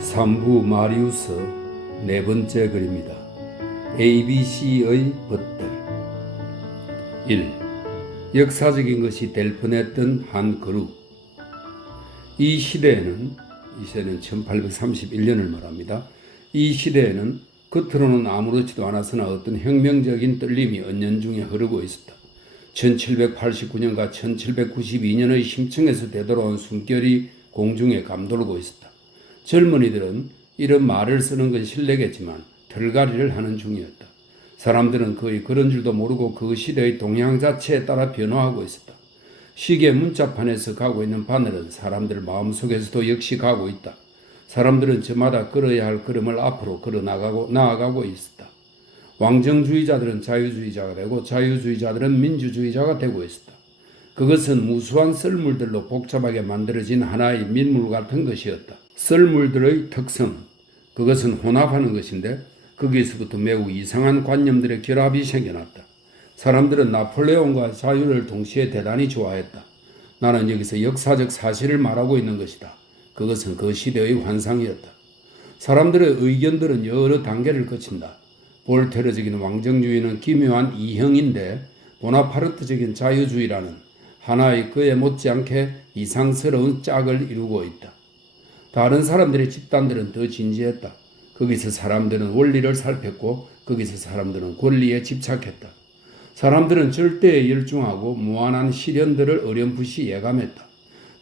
삼부 마리우스 네 번째 글입니다. ABC의 벗들. 1. 역사적인 것이 될 뻔했던 한 그룹. 이 시대는 1831년을 말합니다. 이 시대에는 겉으로는 아무렇지도 않았으나 어떤 혁명적인 떨림이 은연중에 흐르고 있었다. 1789년과 1792년의 심층에서 되돌아온 숨결이 공중에 감돌고 있었다. 젊은이들은 이런 말을 쓰는 건 실례겠지만 털갈이를 하는 중이었다. 사람들은 거의 그런 줄도 모르고 그 시대의 동향 자체에 따라 변화하고 있었다. 시계 문자판에서 가고 있는 바늘은 사람들 마음속에서도 역시 가고 있다. 사람들은 저마다 걸어야 할 걸음을 앞으로 걸어 나아가고 있었다. 왕정주의자들은 자유주의자가 되고 자유주의자들은 민주주의자가 되고 있었다. 그것은 무수한 썰물들로 복잡하게 만들어진 하나의 밀물 같은 것이었다. 썰물들의 특성, 그것은 혼합하는 것인데 거기서부터 매우 이상한 관념들의 결합이 생겨났다. 사람들은 나폴레옹과 자유를 동시에 대단히 좋아했다. 나는 여기서 역사적 사실을 말하고 있는 것이다. 그것은 그 시대의 환상이었다. 사람들의 의견들은 여러 단계를 거친다. 볼테르적인 왕정주의는 기묘한 이형인데 보나파르트적인 자유주의라는 하나의 그에 못지않게 이상스러운 짝을 이루고 있다. 다른 사람들의 집단들은 더 진지했다. 거기서 사람들은 원리를 살폈고 거기서 사람들은 권리에 집착했다. 사람들은 절대에 열중하고 무한한 시련들을 어렴풋이 예감했다.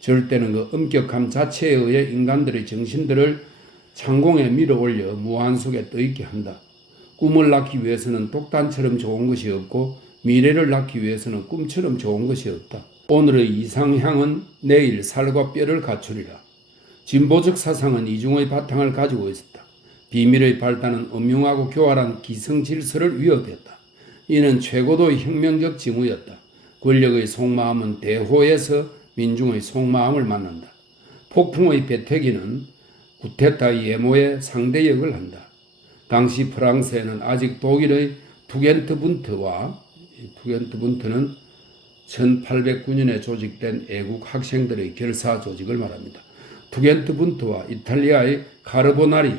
절대는 그 엄격함 자체에 의해 인간들의 정신들을 창공에 밀어올려 무한 속에 떠있게 한다. 꿈을 낳기 위해서는 독단처럼 좋은 것이 없고 미래를 낳기 위해서는 꿈처럼 좋은 것이 없다. 오늘의 이상향은 내일 살과 뼈를 갖추리라. 진보적 사상은 이중의 바탕을 가지고 있었다. 비밀의 발단은 음흉하고 교활한 기성질서를 위협했다. 이는 최고도의 혁명적 징후였다. 권력의 속마음은 대호에서 민중의 속마음을 만난다. 폭풍의 배태기는 구테타의 예모에 상대역을 한다. 당시 프랑스에는 아직 독일의 투겐트분트와 투겐트분트는 1809년에 조직된 애국 학생들의 결사 조직을 말합니다. 투겐트분트와 이탈리아의 카르보나리,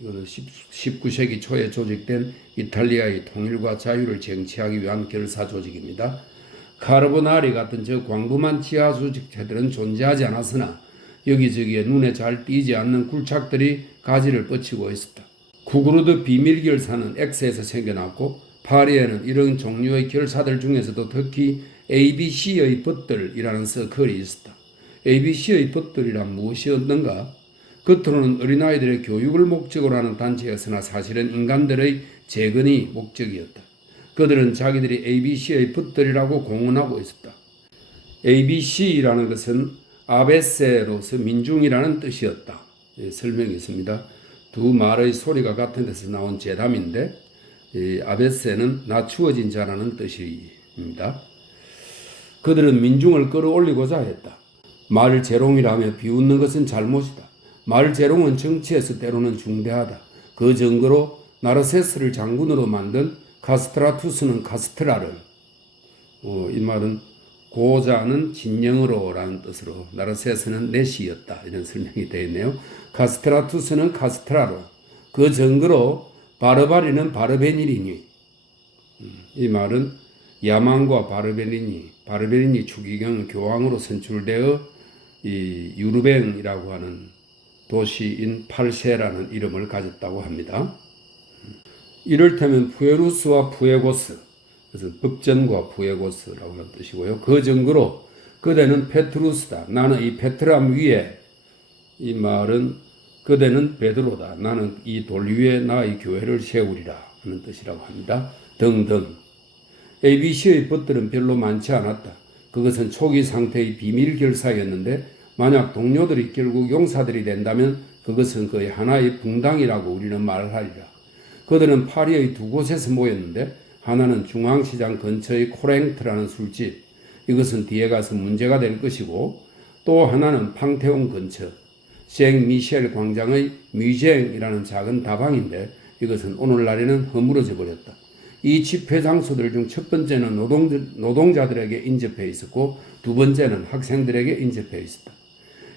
이거는 19세기 초에 조직된 이탈리아의 통일과 자유를 쟁취하기 위한 결사 조직입니다. 카르보나리 같은 저 광범한 지하 조직체들은 존재하지 않았으나 여기저기에 눈에 잘 띄지 않는 굴착들이 가지를 뻗치고 있었다. 쿠그루드 비밀 결사는 X에서 생겨났고 파리에는 이런 종류의 결사들 중에서도 특히 ABC의 벗들이라는 서클이 있었다. ABC의 벗들이란 무엇이었는가? 겉으로는 어린아이들의 교육을 목적으로 하는 단체였으나 사실은 인간들의 재건이 목적이었다. 그들은 자기들이 ABC의 벗들이라고 공언하고 있었다. ABC라는 것은 아베세로서 민중이라는 뜻이었다. 설명이 있습니다. 두 말의 소리가 같은 데서 나온 제담인데 아베세는 낮추어진 자라는 뜻입니다. 그들은 민중을 끌어올리고자 했다. 말재롱이라며 비웃는 것은 잘못이다. 말재롱은 정치에서 때로는 중대하다. 그 증거로 나르세스를 장군으로 만든 카스트라투스는 카스트라를 이 말은 고자는 진영으로 라는 뜻으로 나르세스는 내시였다. 이런 설명이 되어 있네요. 카스트라투스는 카스트라로 그 증거로 바르바리는 바르베니리니 이 말은 야만과 바르베니니 추기경 교황으로 선출되어 이 유르뱅이라고 하는 도시인 팔세라는 이름을 가졌다고 합니다. 이를테면 푸에루스와 푸에고스, 그래서 법전과 푸에고스라고 하는 뜻이고요. 그 증거로 그대는 페트루스다. 나는 이 페트람 위에, 이 말은 그대는 베드로다. 나는 이 돌 위에 나의 교회를 세우리라 하는 뜻이라고 합니다. 등등. ABC의 벗들은 별로 많지 않았다. 그것은 초기 상태의 비밀 결사였는데 만약 동료들이 결국 용사들이 된다면 그것은 거의 하나의 붕당이라고 우리는 말하리라. 그들은 파리의 두 곳에서 모였는데 하나는 중앙시장 근처의 코랭트라는 술집, 이것은 뒤에 가서 문제가 될 것이고 또 하나는 팡테온 근처 생미셸 광장의 뮤쟁이라는 작은 다방인데 이것은 오늘날에는 허물어져 버렸다. 이 집회 장소들 중 첫 번째는 노동자들에게 인접해 있었고 두 번째는 학생들에게 인접해 있었다.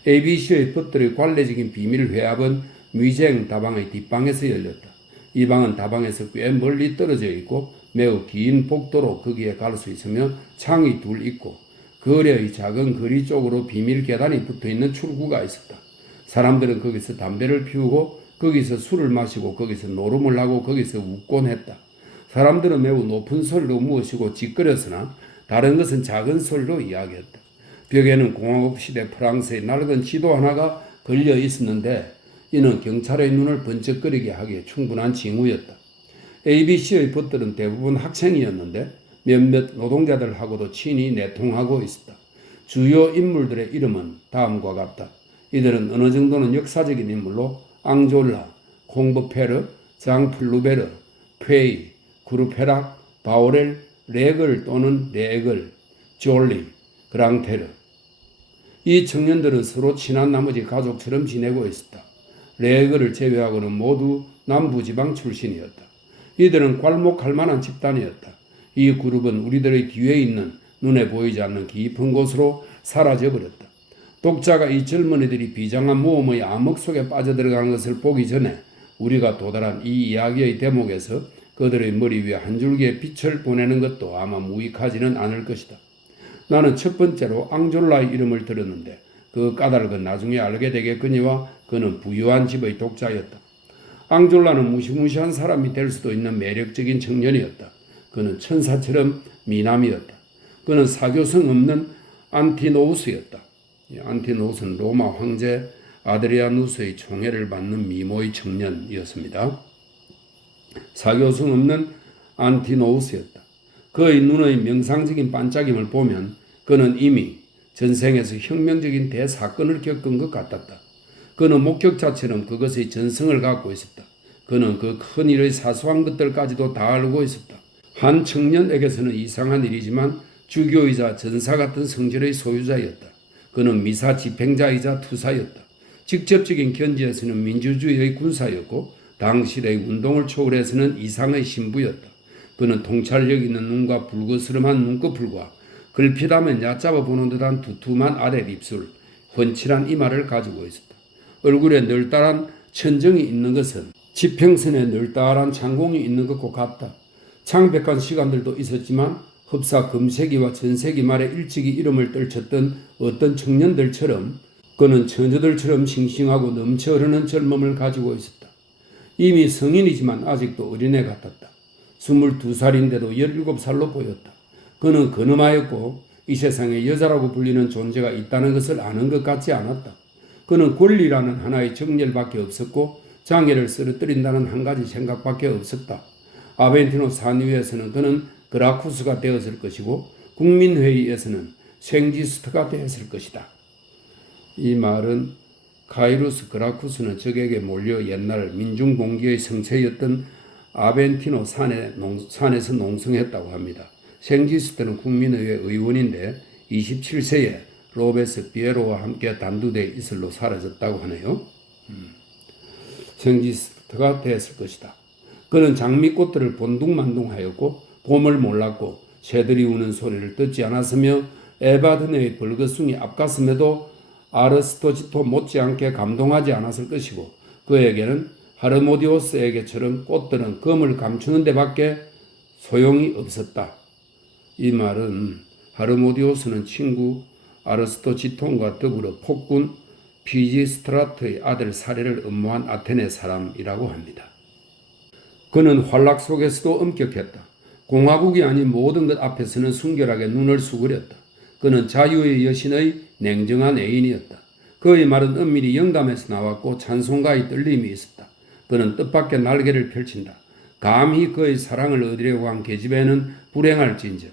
ABC의 벗들의 관례적인 비밀 회합은 미쟁 다방의 뒷방에서 열렸다. 이 방은 다방에서 꽤 멀리 떨어져 있고 매우 긴 복도로 거기에 갈 수 있으며 창이 둘 있고 거리의 작은 거리 쪽으로 비밀 계단이 붙어있는 출구가 있었다. 사람들은 거기서 담배를 피우고 거기서 술을 마시고 거기서 노름을 하고 거기서 웃곤 했다. 사람들은 매우 높은 소리로 무엇이고 찌끄렸으나 다른 것은 작은 소리로 이야기했다. 벽에는 공화국 시대 프랑스의 낡은 지도 하나가 걸려 있었는데 이는 경찰의 눈을 번쩍거리게 하기에 충분한 징후였다. ABC의 벗들은 대부분 학생이었는데 몇몇 노동자들하고도 친히 내통하고 있었다. 주요 인물들의 이름은 다음과 같다. 이들은 어느 정도는 역사적인 인물로 앙졸라, 콩버페르, 장플루베르, 페이, 그루페락, 바오렐, 레글 또는 레글, 졸리, 그랑테르. 이 청년들은 서로 친한 나머지 가족처럼 지내고 있었다. 레글을 제외하고는 모두 남부지방 출신이었다. 이들은 괄목할 만한 집단이었다. 이 그룹은 우리들의 뒤에 있는 눈에 보이지 않는 깊은 곳으로 사라져버렸다. 독자가 이 젊은이들이 비장한 모험의 암흑 속에 빠져들어간 것을 보기 전에 우리가 도달한 이 이야기의 대목에서 그들의 머리 위에 한 줄기의 빛을 보내는 것도 아마 무익하지는 않을 것이다. 나는 첫 번째로 앙졸라의 이름을 들었는데 그 까닭은 나중에 알게 되겠거니와 그는 부유한 집의 독자였다. 앙졸라는 무시무시한 사람이 될 수도 있는 매력적인 청년이었다. 그는 천사처럼 미남이었다. 그는 사교성 없는 안티노우스였다. 안티노우스는 로마 황제 아드리아누스의 총애를 받는 미모의 청년이었습니다. 사교성 없는 안티노우스였다. 그의 눈의 명상적인 반짝임을 보면 그는 이미 전생에서 혁명적인 대사건을 겪은 것 같았다. 그는 목격자처럼 그것의 전성을 갖고 있었다. 그는 그 큰 일의 사소한 것들까지도 다 알고 있었다. 한 청년에게서는 이상한 일이지만 주교이자 전사 같은 성질의 소유자였다. 그는 미사 집행자이자 투사였다. 직접적인 견지에서는 민주주의의 군사였고 당시의 운동을 초월해서는 이상의 신부였다. 그는 통찰력 있는 눈과 불그스름한 눈꺼풀과 걸핏하면 얕잡아 보는 듯한 두툼한 아랫입술, 훤칠한 이마를 가지고 있었다. 얼굴에 널따란 천정이 있는 것은 지평선에 널따란 창공이 있는 것과 같다. 창백한 시간들도 있었지만 흡사 금세기와 전세기 말에 일찍이 이름을 떨쳤던 어떤 청년들처럼 그는 처녀들처럼 싱싱하고 넘쳐 흐르는 젊음을 가지고 있었다. 이미 성인이지만 아직도 어린애 같았다. 22살인데도 17살로 보였다. 그는 근엄하였고 이 세상에 여자라고 불리는 존재가 있다는 것을 아는 것 같지 않았다. 그는 권리라는 하나의 정렬밖에 없었고 장애를 쓰러뜨린다는 한 가지 생각밖에 없었다. 아벤티노 산 위에서는 그는 그라쿠스가 되었을 것이고 국민회의에서는 생지스트가 되었을 것이다. 이 말은 카이루스 그라쿠스는 적에게 몰려 옛날 민중봉기의 성체였던 아벤티노 산에서 농성했다고 합니다. 생지스트는 국민의회 의원인데 27세에 로베스 피에로와 함께 단두대 이슬로 사라졌다고 하네요. 생지스트가 되었을 것이다. 그는 장미꽃들을 본둥만둥하였고 봄을 몰랐고 새들이 우는 소리를 듣지 않았으며 에바드네의 벌거숭이 앞가슴에도 아르스토지토 못지않게 감동하지 않았을 것이고 그에게는 하르모디오스에게처럼 꽃들은 검을 감추는 데밖에 소용이 없었다. 이 말은 하르모디오스는 친구 아르스토지톤과 더불어 폭군 피지스트라트의 아들 사례를 음모한 아테네 사람이라고 합니다. 그는 환락 속에서도 엄격했다. 공화국이 아닌 모든 것 앞에서는 순결하게 눈을 수그렸다. 그는 자유의 여신의 냉정한 애인이었다. 그의 말은 은밀히 영감에서 나왔고 찬송가의 떨림이 있었다. 그는 뜻밖의 날개를 펼친다. 감히 그의 사랑을 얻으려고 한 계집애는 불행할진저.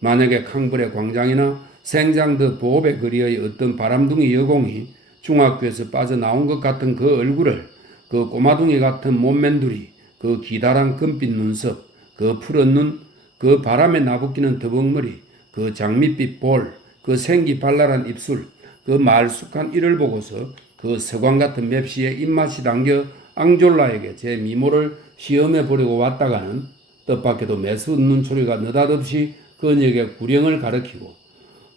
만약에 캉브레 광장이나 생장드 보베 거리의 어떤 바람둥이 여공이 중학교에서 빠져나온 것 같은 그 얼굴을, 그 꼬마둥이 같은 몸맨두리, 그 기다란 금빛 눈썹, 그 푸른 눈, 그 바람에 나부끼는 더벅머리, 그 장밋빛 볼, 그 생기 발랄한 입술, 그 말쑥한 이를 보고서 그 서광 같은 맵시에 입맛이 당겨 앙졸라에게 제 미모를 시험해 보려고 왔다가는 뜻밖에도 매서운 눈초리가 느닷없이 그녀에게 구령을 가리키고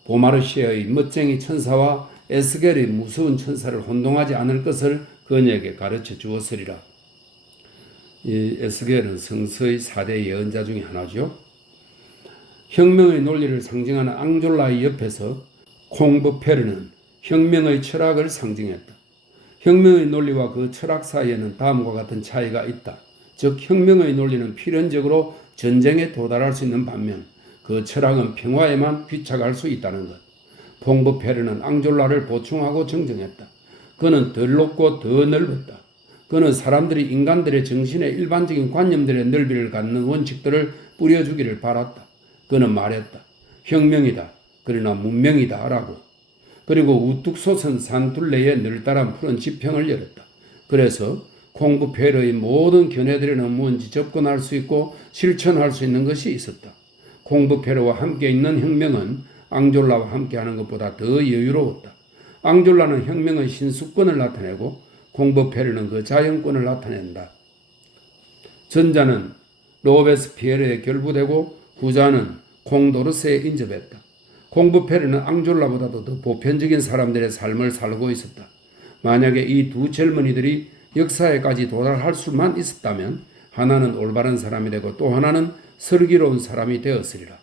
보마르시아의 멋쟁이 천사와 에스겔의 무서운 천사를 혼동하지 않을 것을 그녀에게 가르쳐 주었으리라. 이 에스겔은 성서의 4대 예언자 중에 하나죠. 혁명의 논리를 상징하는 앙졸라의 옆에서 콩브페르는 혁명의 철학을 상징했다. 혁명의 논리와 그 철학 사이에는 다음과 같은 차이가 있다. 즉 혁명의 논리는 필연적으로 전쟁에 도달할 수 있는 반면 그 철학은 평화에만 귀착할 수 있다는 것. 콩브페르는 앙졸라를 보충하고 정정했다. 그는 덜 높고 더 넓었다. 그는 사람들이 인간들의 정신의 일반적인 관념들의 넓이를 갖는 원칙들을 뿌려주기를 바랐다. 그는 말했다. 혁명이다. 그러나 문명이다. 라고. 그리고 우뚝 솟은 산둘레에 늘따란 푸른 지평을 열었다. 그래서 콩브페르의 모든 견해들에는 뭔지 접근할 수 있고 실천할 수 있는 것이 있었다. 콩브페르와 함께 있는 혁명은 앙졸라와 함께하는 것보다 더 여유로웠다. 앙졸라는 혁명의 신수권을 나타내고 콩브페르는 그 자연권을 나타낸다. 전자는 로베스피에르에 결부되고 후자는 콩도르스에 인접했다. 콩브페르는 앙졸라보다도 더 보편적인 사람들의 삶을 살고 있었다. 만약에 이 두 젊은이들이 역사에까지 도달할 수만 있었다면 하나는 올바른 사람이 되고 또 하나는 슬기로운 사람이 되었으리라.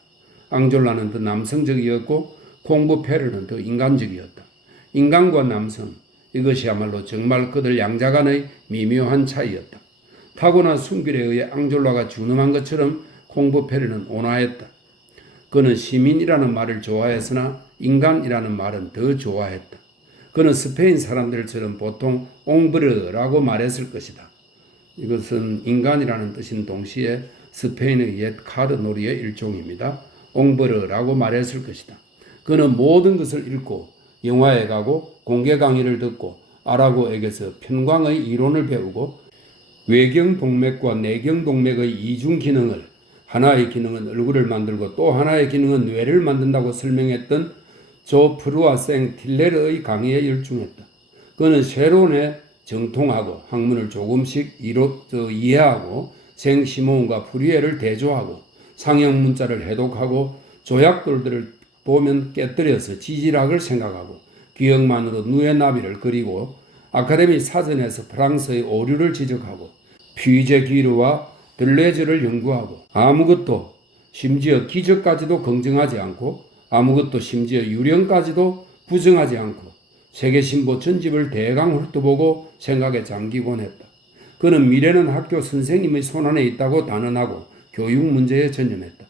앙졸라는 더 남성적이었고 콩브페르는 더 인간적이었다. 인간과 남성, 이것이야말로 정말 그들 양자 간의 미묘한 차이였다. 타고난 순결에 의해 앙졸라가 준엄한 것처럼 콩브페르는 온화했다. 그는 시민이라는 말을 좋아했으나 인간이라는 말은 더 좋아했다. 그는 스페인 사람들처럼 보통 옹브르라고 말했을 것이다. 이것은 인간이라는 뜻인 동시에 스페인의 옛 카드 놀이의 일종입니다. 옹브르라고 말했을 것이다. 그는 모든 것을 읽고 영화에 가고 공개 강의를 듣고 아라고에게서 편광의 이론을 배우고 외경동맥과 내경동맥의 이중 기능을 하나의 기능은 얼굴을 만들고 또 하나의 기능은 뇌를 만든다고 설명했던 조 프루아생 틸레르의 강의에 열중했다. 그는 쉐론에 정통하고 학문을 조금씩 이해하고 생시몬과 프리에를 대조하고 상형 문자를 해독하고 조약돌들을 보면 깨뜨려서 지질학을 생각하고 기억만으로 누에 나비를 그리고 아카데미 사전에서 프랑스의 오류를 지적하고 퓨제기르와 들레즈를 연구하고 아무것도 심지어 기적까지도 긍정하지 않고 아무것도 심지어 유령까지도 부정하지 않고 세계신보 전집을 대강 훑어보고 생각에 잠기곤 했다. 그는 미래는 학교 선생님의 손안에 있다고 단언하고 교육 문제에 전념했다.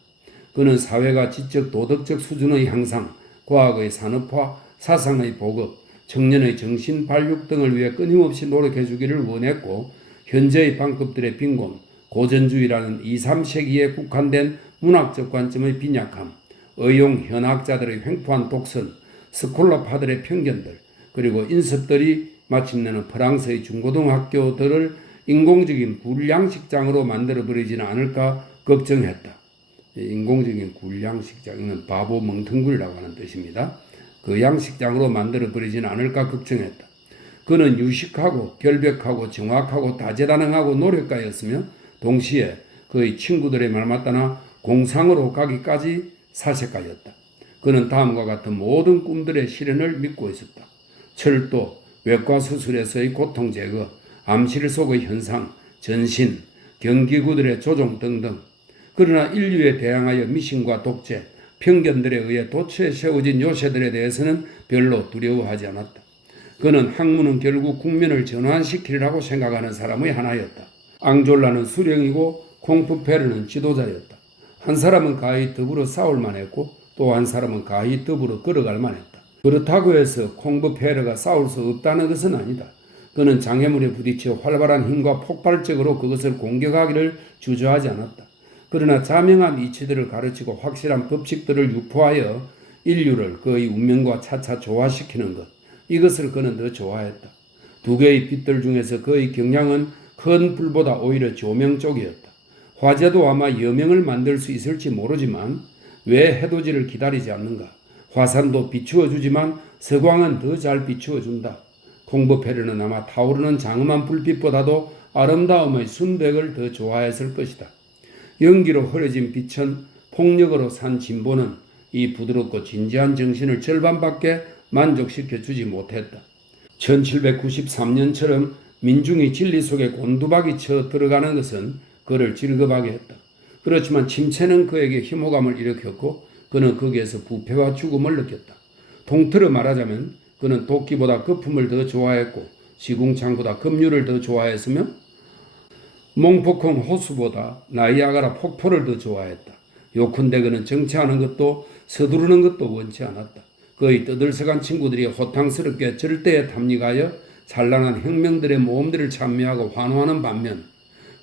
그는 사회가 지적 도덕적 수준의 향상, 과학의 산업화, 사상의 보급, 청년의 정신 발육 등을 위해 끊임없이 노력해 주기를 원했고 현재의 방법들의 빈곤, 고전주의라는 2, 3세기에 국한된 문학적 관점의 빈약함, 의용 현학자들의 횡포한 독선, 스콜라파들의 편견들, 그리고 인섭들이 마침내는 프랑스의 중고등학교들을 인공적인 굴양식장으로 만들어버리지는 않을까 걱정했다. 인공적인 굴양식장은 바보 멍텅구리라고 하는 뜻입니다. 그 양식장으로 만들어버리지는 않을까 걱정했다. 그는 유식하고 결백하고 정확하고 다재다능하고 노력가였으며 동시에 그의 친구들의 말 맞다나 공상으로 가기까지 사색가였다. 그는 다음과 같은 모든 꿈들의 실현을 믿고 있었다. 철도, 외과 수술에서의 고통 제거, 암실 속의 현상, 전신, 경기구들의 조종 등등. 그러나 인류에 대항하여 미신과 독재, 편견들에 의해 도처에 세워진 요새들에 대해서는 별로 두려워하지 않았다. 그는 학문은 결국 국면을 전환시키리라고 생각하는 사람의 하나였다. 앙졸라는 수령이고 콩프페르는 지도자였다. 한 사람은 가히 더불어 싸울만 했고 또 한 사람은 가히 더불어 걸어갈만 했다. 그렇다고 해서 콩프페르가 싸울 수 없다는 것은 아니다. 그는 장애물에 부딪혀 활발한 힘과 폭발적으로 그것을 공격하기를 주저하지 않았다. 그러나 자명한 이치들을 가르치고 확실한 법칙들을 유포하여 인류를 그의 운명과 차차 조화시키는 것, 이것을 그는 더 좋아했다. 두 개의 빛들 중에서 그의 경향은 큰 불보다 오히려 조명 쪽이었다. 화재도 아마 여명을 만들 수 있을지 모르지만 왜 해돋이를 기다리지 않는가? 화산도 비추어 주지만 서광은 더 잘 비추어 준다. 콩브페르는 아마 타오르는 장엄한 불빛보다도 아름다움의 순백을 더 좋아했을 것이다. 연기로 흐려진 빛은 폭력으로 산 진보는 이 부드럽고 진지한 정신을 절반밖에 만족시켜 주지 못했다. 1793년처럼 민중이 진리 속에 곤두박이 쳐 들어가는 것은 그를 즐겁하게 했다. 그렇지만 침체는 그에게 혐오감을 일으켰고 그는 거기에서 부패와 죽음을 느꼈다. 통틀어 말하자면 그는 도끼보다 거품을 더 좋아했고 시궁창보다 급류를 더 좋아했으며 몽포콩 호수보다 나이아가라 폭포를 더 좋아했다. 요컨대 그는 정치하는 것도 서두르는 것도 원치 않았다. 그의 떠들썩한 친구들이 호탕스럽게 절대에 탐닉하여 찬란한 혁명들의 모험들을 참여하고 환호하는 반면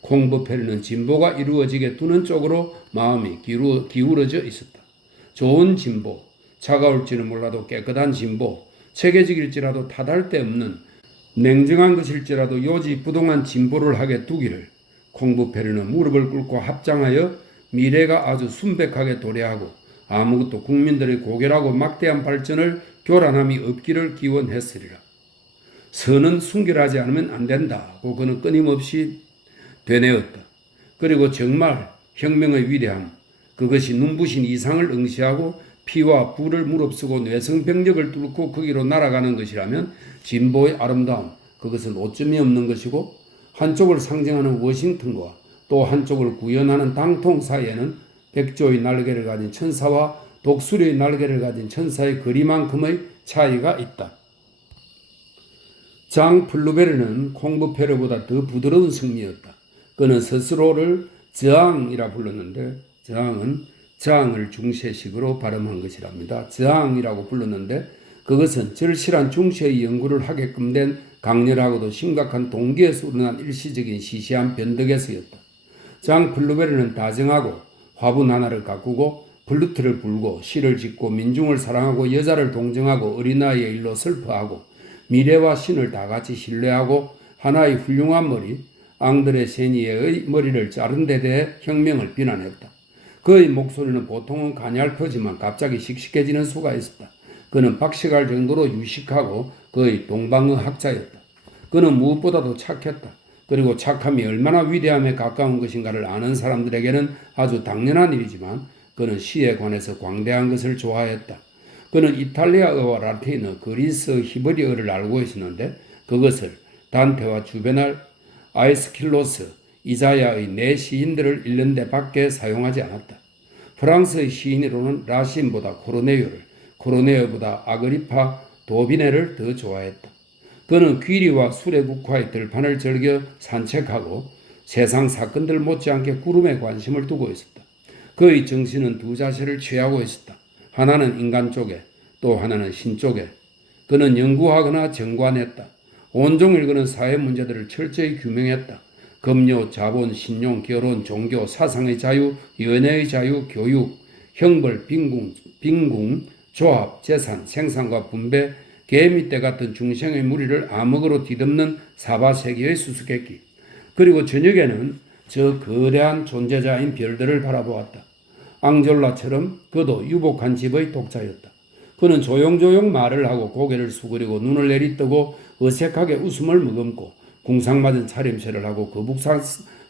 콩부페르는 진보가 이루어지게 두는 쪽으로 마음이 기울어져 있었다. 좋은 진보, 차가울지는 몰라도 깨끗한 진보, 체계적일지라도 타달 데 없는 냉정한 것일지라도 요지부동한 진보를 하게 두기를 콩부페르는 무릎을 꿇고 합장하여 미래가 아주 순백하게 도래하고 아무것도 국민들의 고결하고 막대한 발전을 교란함이 없기를 기원했으리라. 선은 순결하지 않으면 안 된다고 그는 끊임없이 되뇌었다. 그리고 정말 혁명의 위대함, 그것이 눈부신 이상을 응시하고 피와 불을 무릅쓰고 뇌성병력을 뚫고 거기로 날아가는 것이라면 진보의 아름다움, 그것은 오점이 없는 것이고 한쪽을 상징하는 워싱턴과 또 한쪽을 구현하는 당통 사이에는 백조의 날개를 가진 천사와 독수리의 날개를 가진 천사의 거리만큼의 차이가 있다. 장 플루베르는 콩부페르보다 더 부드러운 승리였다. 그는 스스로를 저항이라 불렀는데 저항은 저항을 중세식으로 발음한 것이랍니다. 저항이라고 불렀는데 그것은 절실한 중세의 연구를 하게끔 된 강렬하고도 심각한 동기에서 우러난 일시적인 시시한 변덕에서였다. 장 플루베르는 다정하고 화분 하나를 가꾸고 플루트를 불고 시를 짓고 민중을 사랑하고 여자를 동정하고 어린아이의 일로 슬퍼하고 미래와 신을 다같이 신뢰하고 하나의 훌륭한 머리 앙드레 세니에의 머리를 자른 데 대해 혁명을 비난했다. 그의 목소리는 보통은 가냘프지만 갑자기 씩씩해지는 수가 있었다. 그는 박식할 정도로 유식하고 그의 동방어학자였다. 그는 무엇보다도 착했다. 그리고 착함이 얼마나 위대함에 가까운 것인가를 아는 사람들에게는 아주 당연한 일이지만 그는 시에 관해서 광대한 것을 좋아했다. 그는 이탈리아어와 라틴어, 그리스, 히브리어를 알고 있었는데 그것을 단테와 주베날, 아이스킬로스, 이자야의 네 시인들을 읽는 데 밖에 사용하지 않았다. 프랑스의 시인으로는 라신보다 코르네어보다 아그리파, 도비네를 더 좋아했다. 그는 귀리와 술의 국화의 들판을 즐겨 산책하고 세상 사건들 못지않게 구름에 관심을 두고 있었다. 그의 정신은 두 자세를 취하고 있었다. 하나는 인간 쪽에 또 하나는 신 쪽에. 그는 연구하거나 정관했다. 온종일 그는 사회 문제들을 철저히 규명했다. 금요, 자본, 신용, 결혼, 종교, 사상의 자유, 연애의 자유, 교육, 형벌, 빈궁, 조합, 재산, 생산과 분배, 개미떼 같은 중생의 무리를 암흑으로 뒤덮는 사바세계의 수수께끼. 그리고 저녁에는 저 거대한 존재자인 별들을 바라보았다. 앙졸라처럼 그도 유복한 집의 독자였다. 그는 조용조용 말을 하고 고개를 숙이고 눈을 내리뜨고 어색하게 웃음을 머금고 궁상맞은 차림새를 하고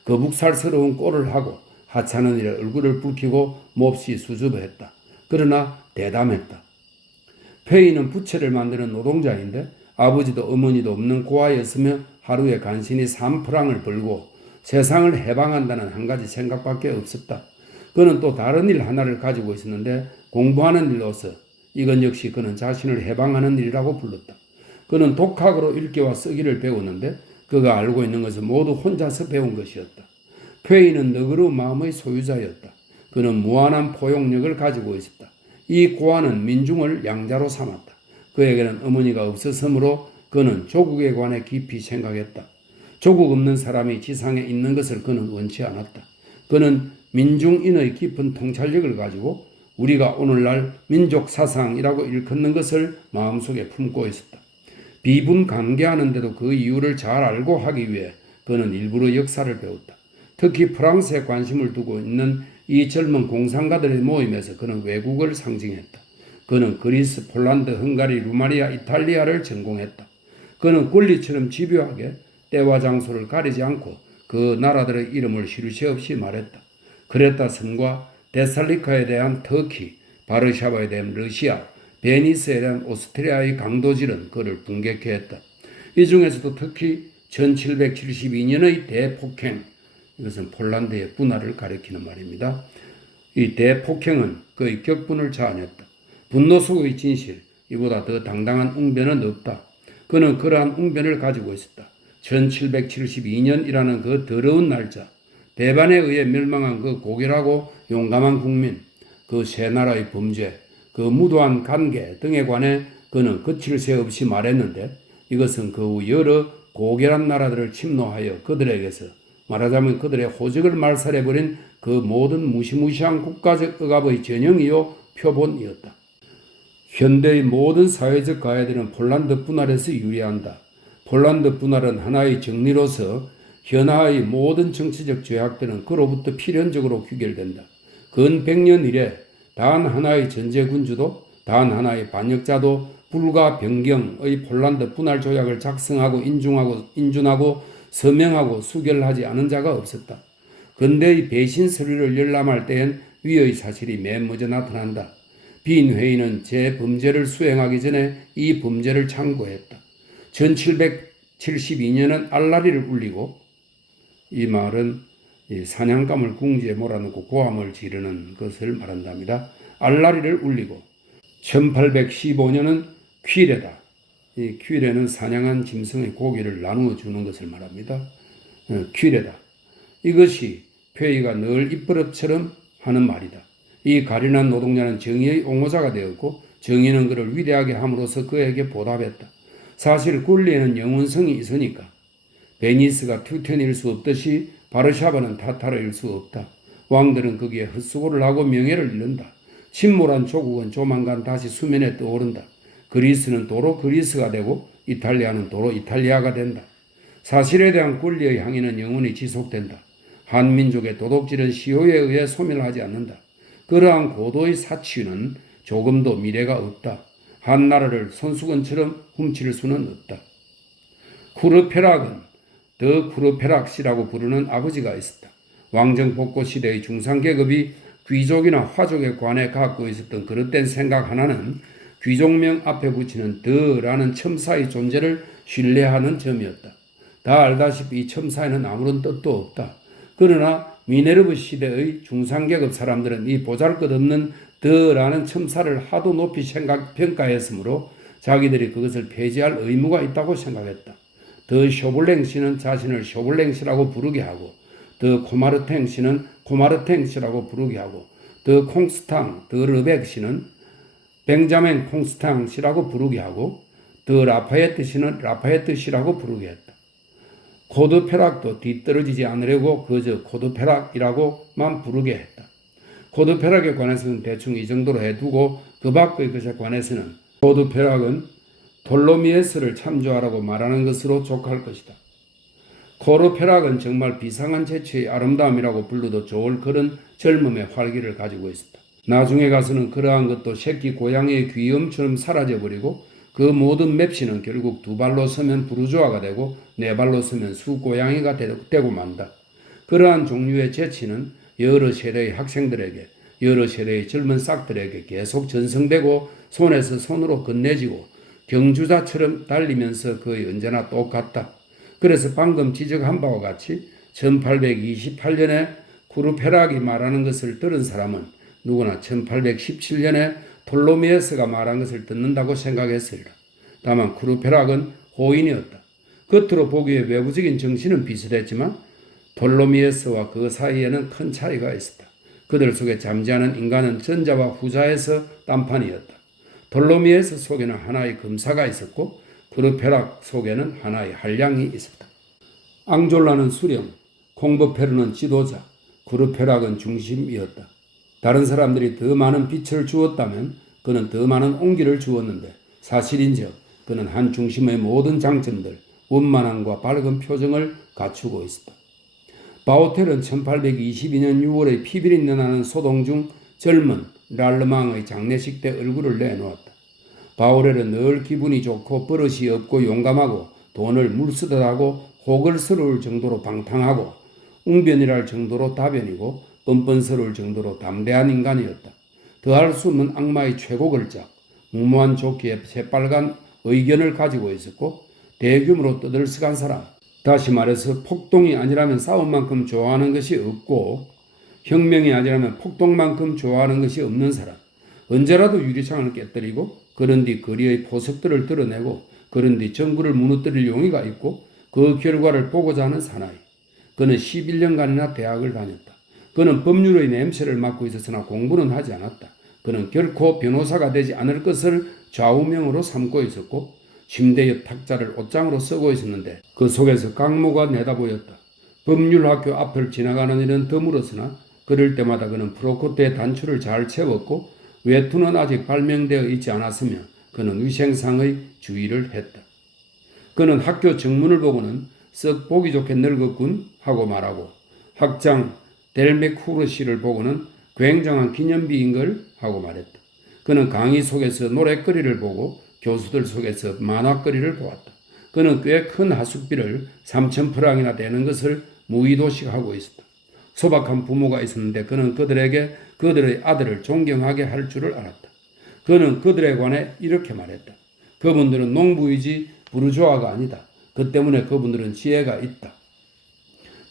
거북살스러운 꼴을 하고 하찮은 일에 얼굴을 붉히고 몹시 수줍어했다. 그러나 대담했다. 페이는 부채를 만드는 노동자인데 아버지도 어머니도 없는 고아였으며 하루에 간신히 3프랑을 벌고 세상을 해방한다는 한 가지 생각밖에 없었다. 그는 또 다른 일 하나를 가지고 있었는데 공부하는 일로서 이건 역시 그는 자신을 해방하는 일이라고 불렀다. 그는 독학으로 읽기와 쓰기를 배웠는데 그가 알고 있는 것은 모두 혼자서 배운 것이었다. 페이는 너그러운 마음의 소유자였다. 그는 무한한 포용력을 가지고 있었다. 이 고아는 민중을 양자로 삼았다. 그에게는 어머니가 없었으므로 그는 조국에 관해 깊이 생각했다. 조국 없는 사람이 지상에 있는 것을 그는 원치 않았다. 그는 민중인의 깊은 통찰력을 가지고 우리가 오늘날 민족 사상이라고 일컫는 것을 마음속에 품고 있었다. 비분관계하는데도 그 이유를 잘 알고 하기 위해 그는 일부러 역사를 배웠다. 특히 프랑스에 관심을 두고 있는 이 젊은 공상가들의 모임에서 그는 외국을 상징했다. 그는 그리스, 폴란드, 헝가리, 루마니아, 이탈리아를 전공했다. 그는 권리처럼 집요하게 때와 장소를 가리지 않고 그 나라들의 이름을 쉬루시 없이 말했다. 크레타 섬과 데살리카에 대한 터키, 바르샤바에 대한 러시아, 베니스에란 오스트리아의 강도질은 그를 붕괴케 했다. 이 중에서도 특히 1772년의 대폭행, 이것은 폴란드의 분화를 가리키는 말입니다. 이 대폭행은 그의 격분을 자아냈다. 분노 속의 진실, 이보다 더 당당한 웅변은 없다. 그는 그러한 웅변을 가지고 있었다. 1772년이라는 그 더러운 날짜, 배반에 의해 멸망한 그 고결하고 용감한 국민, 그 세 나라의 범죄, 그 무도한 관계 등에 관해 그는 거칠 새 없이 말했는데, 이것은 그 후 여러 고결한 나라들을 침노하여 그들에게서 말하자면 그들의 호적을 말살해버린 그 모든 무시무시한 국가적 억압의 전형이요 표본이었다. 현대의 모든 사회적 가해들은 폴란드 분할에서 유래한다. 폴란드 분할은 하나의 정리로서 현하의 모든 정치적 죄악들은 그로부터 필연적으로 귀결된다. 근 100년 이래 단 하나의 전제군주도 단 하나의 반역자도 불과 변경의 폴란드 분할 조약을 작성하고 인준하고 서명하고 수결하지 않은 자가 없었다. 근대의 배신 서류를 열람할 때엔 위의 사실이 맨 먼저 나타난다. 빈 회의는 제 범죄를 수행하기 전에 이 범죄를 창고했다. 1772년은 알라리를 울리고, 이 말은 사냥감을 궁지에 몰아넣고 고함을 지르는 것을 말한답니다. 알라리를 울리고 1815년은 퀴레다. 이 퀴레는 사냥한 짐승의 고기를 나누어 주는 것을 말합니다. 퀴레다. 이것이 회의가 늘 입버릇처럼 하는 말이다. 이 가련한 노동자는 정의의 옹호자가 되었고 정의는 그를 위대하게 함으로써 그에게 보답했다. 사실 권리에는 영원성이 있으니까 베니스가 튜텐일 수 없듯이 바르샤바는 타타르일 수 없다. 왕들은 거기에 헛수고를 하고 명예를 잃는다. 침몰한 조국은 조만간 다시 수면에 떠오른다. 그리스는 도로 그리스가 되고 이탈리아는 도로 이탈리아가 된다. 사실에 대한 권리의 항의는 영원히 지속된다. 한민족의 도덕질은 시효에 의해 소멸하지 않는다. 그러한 고도의 사치는 조금도 미래가 없다. 한 나라를 손수건처럼 훔칠 수는 없다. 쿠르페락은 더 쿠르페락시라고 부르는 아버지가 있었다. 왕정복고 시대의 중상계급이 귀족이나 화족에 관해 갖고 있었던 그릇된 생각 하나는 귀족명 앞에 붙이는 더라는 첨사의 존재를 신뢰하는 점이었다. 다 알다시피 이 첨사에는 아무런 뜻도 없다. 그러나 미네르브 시대의 중상계급 사람들은 이 보잘것없는 더라는 첨사를 하도 높이 평가했으므로 자기들이 그것을 폐지할 의무가 있다고 생각했다. 더 쇼블랭 씨는 자신을 쇼블랭 씨라고 부르게 하고, 더 코마르탱 씨는 코마르탱 씨라고 부르게 하고, 더 콩스탕, 더 르벡 씨는 벤자민 콩스탕 씨라고 부르게 하고, 더 라파에트 씨는 라파에트 씨라고 부르게 했다. 코드페락도 뒤떨어지지 않으려고 그저 코드페락이라고만 부르게 했다. 코드페락에 관해서는 대충 이 정도로 해두고 그 밖의 것에 관해서는 코드페락은 톨로미에스를 참조하라고 말하는 것으로 족할 것이다. 코르페락은 정말 비상한 재치의 아름다움이라고 불러도 좋을 그런 젊음의 활기를 가지고 있었다. 나중에 가서는 그러한 것도 새끼 고양이의 귀염처럼 사라져버리고 그 모든 맵시는 결국 두 발로 서면 부르주아가 되고 네 발로 서면 수고양이가 되고 만다. 그러한 종류의 재치는 여러 세대의 학생들에게, 여러 세대의 젊은 싹들에게 계속 전승되고 손에서 손으로 건네지고 경주자처럼 달리면서 거의 언제나 똑같다. 그래서 방금 지적한 바와 같이 1828년에 쿠르페락이 말하는 것을 들은 사람은 누구나 1817년에 톨로미에스가 말한 것을 듣는다고 생각했으리라. 다만 쿠르페락은 호인이었다. 겉으로 보기에 외부적인 정신은 비슷했지만 톨로미에스와 그 사이에는 큰 차이가 있었다. 그들 속에 잠재하는 인간은 전자와 후자에서 딴판이었다. 톨로미에스 속에는 하나의 금사가 있었고 쿠르페락 속에는 하나의 한량이 있었다. 앙졸라는 수령, 콩버페르는 지도자, 쿠르페락은 중심이었다. 다른 사람들이 더 많은 빛을 주었다면 그는 더 많은 온기를 주었는데 사실인즉 그는 한 중심의 모든 장점들, 원만함과 밝은 표정을 갖추고 있었다. 바우텔은 1822년 6월에 피비린내 나는 소동 중 젊은 랄르망의 장례식 때 얼굴을 내놓았다. 바우렐은 늘 기분이 좋고 버릇이 없고 용감하고 돈을 물쓰듯 하고 호걸스러울 정도로 방탕하고 웅변이랄 정도로 다변이고 뻔뻔스러울 정도로 담대한 인간이었다. 더할 수 없는 악마의 최고 걸작, 무모한 좋기에 새빨간 의견을 가지고 있었고 대규모로 떠들썩한 사람, 다시 말해서 폭동이 아니라면 싸움만큼 좋아하는 것이 없고 혁명이 아니라면 폭동만큼 좋아하는 것이 없는 사람, 언제라도 유리창을 깨뜨리고 그런 뒤 거리의 포석들을 드러내고 그런 뒤 정부를 무너뜨릴 용의가 있고 그 결과를 보고자 하는 사나이. 그는 11년간이나 대학을 다녔다. 그는 법률의 냄새를 맡고 있었으나 공부는 하지 않았다. 그는 결코 변호사가 되지 않을 것을 좌우명으로 삼고 있었고 침대 옆 탁자를 옷장으로 쓰고 있었는데 그 속에서 강모가 내다보였다. 법률학교 앞을 지나가는 일은 드물었으나 그럴 때마다 그는 프로코트의 단추를 잘 채웠고 외투는 아직 발명되어 있지 않았으며 그는 위생상의 주의를 했다. 그는 학교 정문을 보고는 썩 보기 좋게 늙었군 하고 말하고 학장 델메쿠르 씨를 보고는 굉장한 기념비인걸 하고 말했다. 그는 강의 속에서 노랫거리를 보고 교수들 속에서 만화거리를 보았다. 그는 꽤 큰 하숙비를 3,000프랑이나 되는 것을 무의도식하고 있었다. 소박한 부모가 있었는데 그는 그들에게 그들의 아들을 존경하게 할 줄을 알았다. 그는 그들에 관해 이렇게 말했다. 그분들은 농부이지 부르주아가 아니다. 그 때문에 그분들은 지혜가 있다.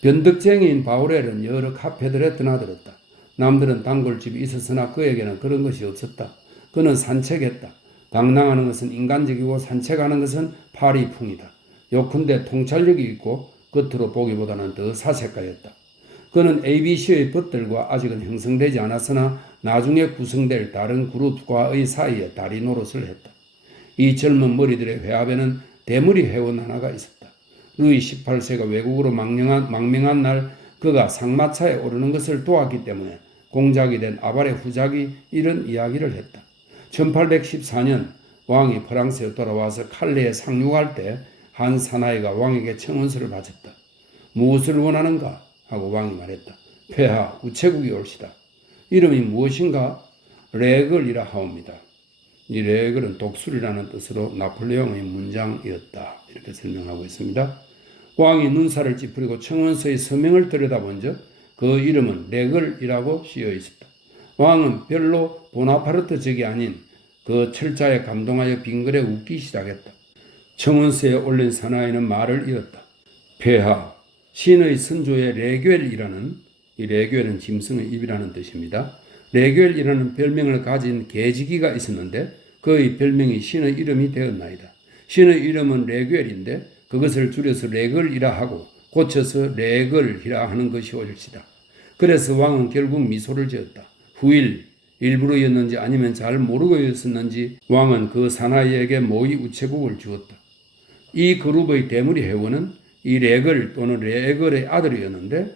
변덕쟁이인 바우렐은 여러 카페들에 드나들었다. 남들은 단골집이 있었으나 그에게는 그런 것이 없었다. 그는 산책했다. 방랑하는 것은 인간적이고 산책하는 것은 파리풍이다. 요컨대 통찰력이 있고 겉으로 보기보다는 더 사색가였다. 그는 ABC의 것들과 아직은 형성되지 않았으나 나중에 구성될 다른 그룹과의 사이에 다리 노릇을 했다. 이 젊은 머리들의 회합에는 대머리 회원 하나가 있었다. 루이 18세가 외국으로 망명한 날 그가 상마차에 오르는 것을 도왔기 때문에 공작이 된 아발의 후작이 이런 이야기를 했다. 1814년 왕이 프랑스에 돌아와서 칼레에 상륙할 때 한 사나이가 왕에게 청원서를 바쳤다. 무엇을 원하는가? 하고 왕이 말했다. 폐하 우체국이 올시다. 이름이 무엇인가? 레글이라 하옵니다. 이 레글은 독수리라는 뜻으로 나폴레옹의 문장이었다. 이렇게 설명하고 있습니다. 왕이 눈살을 찌푸리고 청원서의 서명을 들여다본 적 그 이름은 레글이라고 씌어 있었다. 왕은 별로 보나파르트적이 아닌 그 철자에 감동하여 빙그레 웃기 시작했다. 청원서에 올린 사나이는 말을 이었다. 폐하, 신의 선조의 레겔이라는, 이 레겔은 짐승의 입이라는 뜻입니다. 레겔이라는 별명을 가진 계지기가 있었는데 그의 별명이 신의 이름이 되었나이다. 신의 이름은 레겔인데 그것을 줄여서 레글이라 하고 고쳐서 레글이라 하는 것이 옳시다. 그래서 왕은 결국 미소를 지었다. 후일, 일부러였는지 아니면 잘 모르고였었는지 왕은 그 사나이에게 모의 우체국을 주었다. 이 그룹의 대머리 회원은 이 레글 또는 레글의 아들이었는데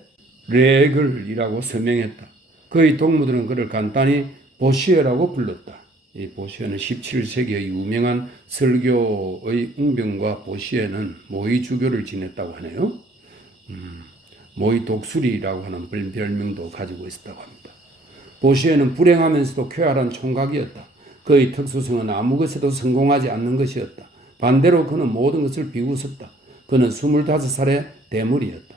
레글이라고 서명했다. 그의 동무들은 그를 간단히 보시에라고 불렀다. 이 보시에는 17세기의 유명한 설교의 웅병과 보시에는 모의 주교를 지냈다고 하네요. 모의 독수리라고 하는 별명도 가지고 있었다고 합니다. 보시에는 불행하면서도 쾌활한 총각이었다. 그의 특수성은 아무 것에도 성공하지 않는 것이었다. 반대로 그는 모든 것을 비웃었다. 그는 25살의 대물이었다.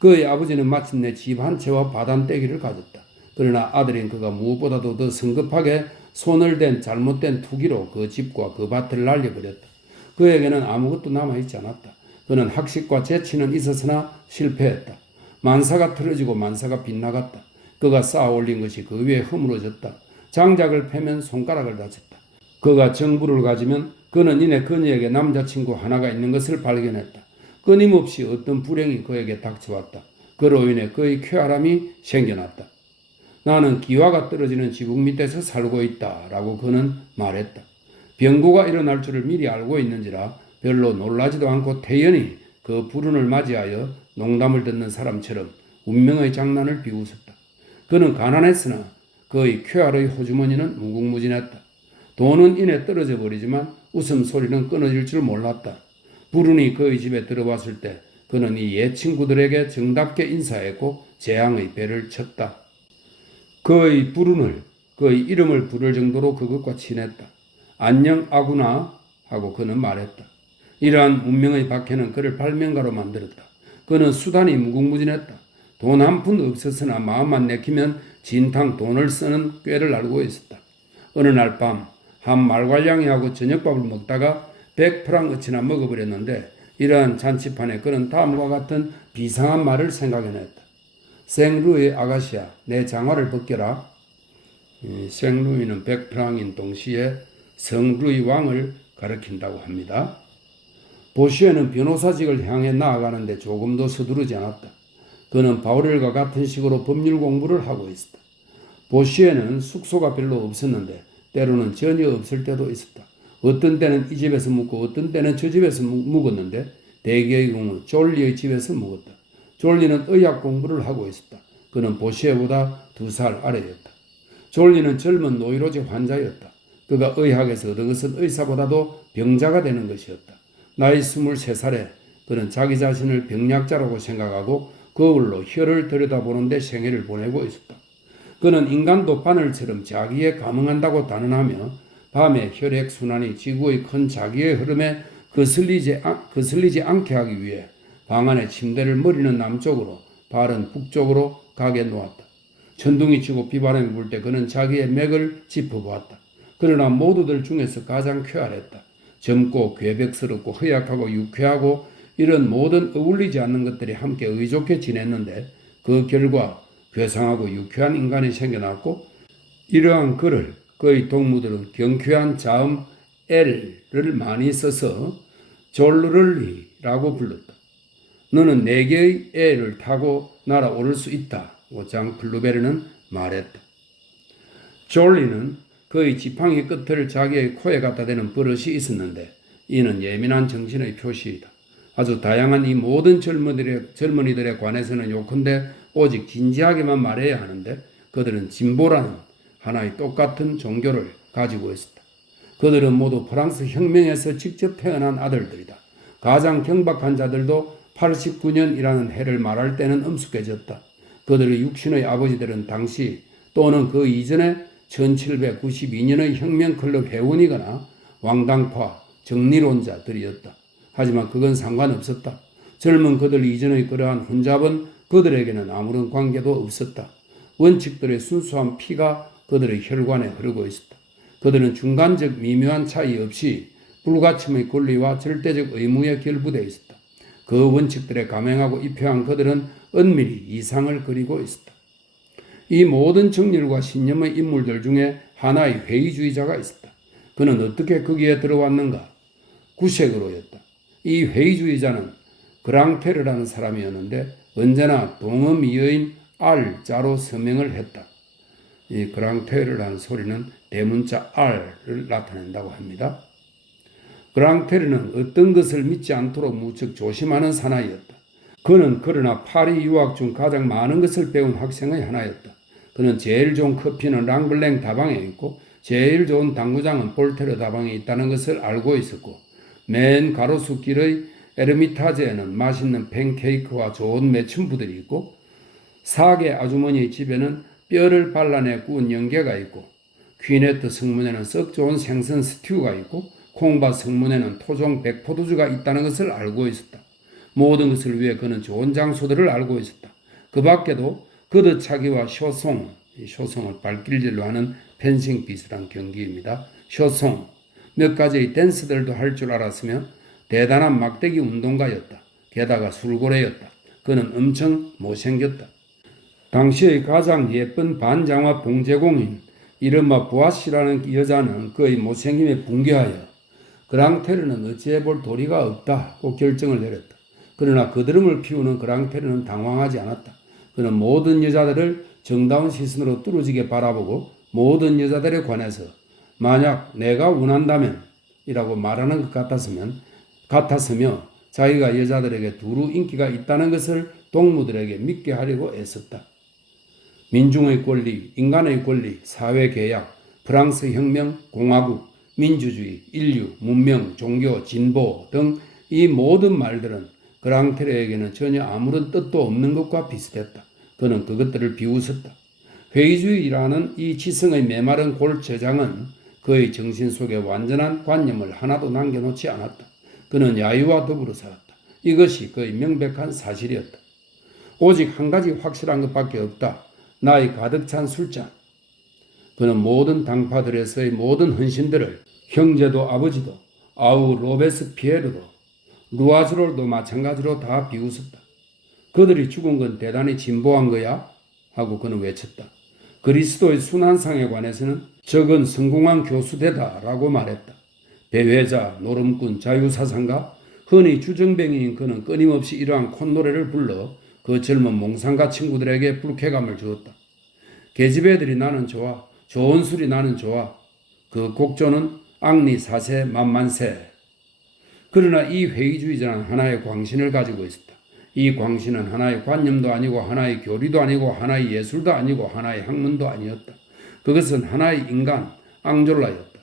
그의 아버지는 마침내 집 한 채와 밭 한 떼기를 가졌다. 그러나 아들인 그가 무엇보다도 더 성급하게 손을 댄 잘못된 투기로 그 집과 그 밭을 날려버렸다. 그에게는 아무것도 남아있지 않았다. 그는 학식과 재치는 있었으나 실패했다. 만사가 틀어지고 만사가 빗나갔다. 그가 쌓아 올린 것이 그 위에 허물어졌다. 장작을 패면 손가락을 다쳤다. 그가 정부를 가지면 그는 이내 그녀에게 남자친구 하나가 있는 것을 발견했다. 끊임없이 어떤 불행이 그에게 닥쳐왔다. 그로 인해 그의 쾌활함이 생겨났다. 나는 기와가 떨어지는 지붕 밑에서 살고 있다 라고 그는 말했다. 병고가 일어날 줄을 미리 알고 있는지라 별로 놀라지도 않고 태연히 그 불운을 맞이하여 농담을 듣는 사람처럼 운명의 장난을 비웃었다. 그는 가난했으나 그의 쾌활의 호주머니는 무궁무진했다. 돈은 이내 떨어져 버리지만 웃음소리는 끊어질 줄 몰랐다. 불운이 그의 집에 들어왔을 때 그는 이 옛 친구들에게 정답게 인사했고 재앙의 배를 쳤다. 그의 불운을, 그의 이름을 부를 정도로 그것과 친했다. 안녕 아구나 하고 그는 말했다. 이러한 운명의 박해는 그를 발명가로 만들었다. 그는 수단이 무궁무진했다. 돈 한 푼 없었으나 마음만 내키면 진탕 돈을 쓰는 꾀를 알고 있었다. 어느 날 밤 한 말괄량이하고 저녁밥을 먹다가 100프랑어치나 먹어버렸는데 이러한 잔치판에 그는 다음과 같은 비상한 말을 생각해냈다. 생루이 아가씨야, 내 장화를 벗겨라. 생루이는 100프랑인 동시에 성루이 왕을 가리킨다고 합니다. 보시에는 변호사직을 향해 나아가는데 조금도 서두르지 않았다. 그는 바우렐과 같은 식으로 법률 공부를 하고 있었다. 보시에는 숙소가 별로 없었는데 때로는 전혀 없을 때도 있었다. 어떤 때는 이 집에서 묵고 어떤 때는 저 집에서 묵었는데 대개의 경우 졸리의 집에서 묵었다. 졸리는 의학 공부를 하고 있었다. 그는 보시에보다 2살 아래였다. 졸리는 젊은 노이로제 환자였다. 그가 의학에서 얻은 것은 의사보다도 병자가 되는 것이었다. 나이 23살에 그는 자기 자신을 병약자라고 생각하고 거울로 혀를 들여다보는데 생애를 보내고 있었다. 그는 인간도 바늘처럼 자기에 감응한다고 단언하며 밤에 혈액순환이 지구의 큰 자기의 흐름에 거슬리지 않게 하기 위해 방 안에 침대를 머리는 남쪽으로 발은 북쪽으로 가게 놓았다. 천둥이 치고 비바람이 불 때 그는 자기의 맥을 짚어보았다. 그러나 모두들 중에서 가장 쾌활했다. 젊고 괴백스럽고 허약하고 유쾌하고 이런 모든 어울리지 않는 것들이 함께 의좋게 지냈는데 그 결과 괴상하고 유쾌한 인간이 생겨났고 이러한 그를 그의 동무들은 경쾌한 자음 L을 많이 써서 졸르를리라고 불렀다. 너는 4개의 L을 타고 날아오를 수 있다. 장 플루베르는 말했다. 졸리는 그의 지팡이 끝을 자기의 코에 갖다 대는 버릇이 있었는데 이는 예민한 정신의 표시이다. 아주 다양한 이 모든 젊은이들에 관해서는 요컨대 오직 진지하게만 말해야 하는데 그들은 진보라는 하나의 똑같은 종교를 가지고 있었다. 그들은 모두 프랑스 혁명에서 직접 태어난 아들들이다. 가장 경박한 자들도 89년이라는 해를 말할 때는 엄숙해졌다. 그들의 육신의 아버지들은 당시 또는 그 이전에 1792년의 혁명클럽 회원이거나 왕당파 정리론자들이었다. 하지만 그건 상관없었다. 젊은 그들 이전의 그러한 혼잡은 그들에게는 아무런 관계도 없었다. 원칙들의 순수한 피가 그들의 혈관에 흐르고 있었다. 그들은 중간적 미묘한 차이 없이 불가침의 권리와 절대적 의무에 결부되어 있었다. 그 원칙들에 감행하고 입혀한 그들은 은밀히 이상을 그리고 있었다. 이 모든 정렬과 신념의 인물들 중에 하나의 회의주의자가 있었다. 그는 어떻게 거기에 들어왔는가? 구색으로였다. 이 회의주의자는 그랑테르라는 사람이었는데 언제나 동음이어인 R자로 서명을 했다. 이 그랑테르라는 소리는 대문자 R을 나타낸다고 합니다. 그랑테르는 어떤 것을 믿지 않도록 무척 조심하는 사나이였다. 그는 그러나 파리 유학 중 가장 많은 것을 배운 학생의 하나였다. 그는 제일 좋은 커피는 랑블랭 다방에 있고 제일 좋은 당구장은 볼테르 다방에 있다는 것을 알고 있었고 맨 가로수길의 에르미타제에는 맛있는 팬케이크와 좋은 매춘부들이 있고 사계 아주머니의 집에는 뼈를 발라내 구운 연계가 있고 퀴네트 성문에는 썩 좋은 생선 스튜가 있고 콩밭 성문에는 토종 백포도주가 있다는 것을 알고 있었다. 모든 것을 위해 그는 좋은 장소들을 알고 있었다. 그 밖에도 거드차기와 쇼송, 쇼송을 발길질로 하는 펜싱 비슷한 경기입니다. 쇼송, 몇 가지의 댄스들도 할 줄 알았으며 대단한 막대기 운동가였다. 게다가 술고래였다. 그는 엄청 못생겼다. 당시의 가장 예쁜 반장화 봉제공인 이른바 부아씨라는 여자는 그의 못생김에 붕괴하여 그랑테르는 어찌해볼 도리가 없다고 결정을 내렸다. 그러나 그드름을 피우는 그랑테르는 당황하지 않았다. 그는 모든 여자들을 정다운 시선으로 뚫어지게 바라보고 모든 여자들에 관해서 만약 내가 원한다면 이라고 말하는 것 같았으며 자기가 여자들에게 두루 인기가 있다는 것을 동무들에게 믿게 하려고 애썼다. 민중의 권리, 인간의 권리, 사회개혁, 프랑스 혁명, 공화국, 민주주의, 인류, 문명, 종교, 진보 등 이 모든 말들은 그랑테르에게는 전혀 아무런 뜻도 없는 것과 비슷했다. 그는 그것들을 비웃었다. 회의주의라는 이 지성의 메마른 골저장은 그의 정신 속에 완전한 관념을 하나도 남겨놓지 않았다. 그는 야유와 더불어 살았다. 이것이 그의 명백한 사실이었다. 오직 한 가지 확실한 것밖에 없다. 나이 가득 찬 술잔. 그는 모든 당파들에서의 모든 헌신들을 형제도 아버지도 아우 로베스피에르도 루아즈롤도 마찬가지로 다 비웃었다. 그들이 죽은 건 대단히 진보한 거야? 하고 그는 외쳤다. 그리스도의 순환상에 관해서는 적은 성공한 교수대다 라고 말했다. 배회자, 노름꾼, 자유사상가, 흔히 주정뱅이인 그는 끊임없이 이러한 콧노래를 불러 그 젊은 몽상가 친구들에게 불쾌감을 주었다. 계집애들이 나는 좋아, 좋은 술이 나는 좋아. 그 곡조는 앙리 사세 만만세. 그러나 이 회의주의자는 하나의 광신을 가지고 있었다. 이 광신은 하나의 관념도 아니고 하나의 교리도 아니고 하나의 예술도 아니고 하나의 학문도 아니었다. 그것은 하나의 인간, 앙졸라였다.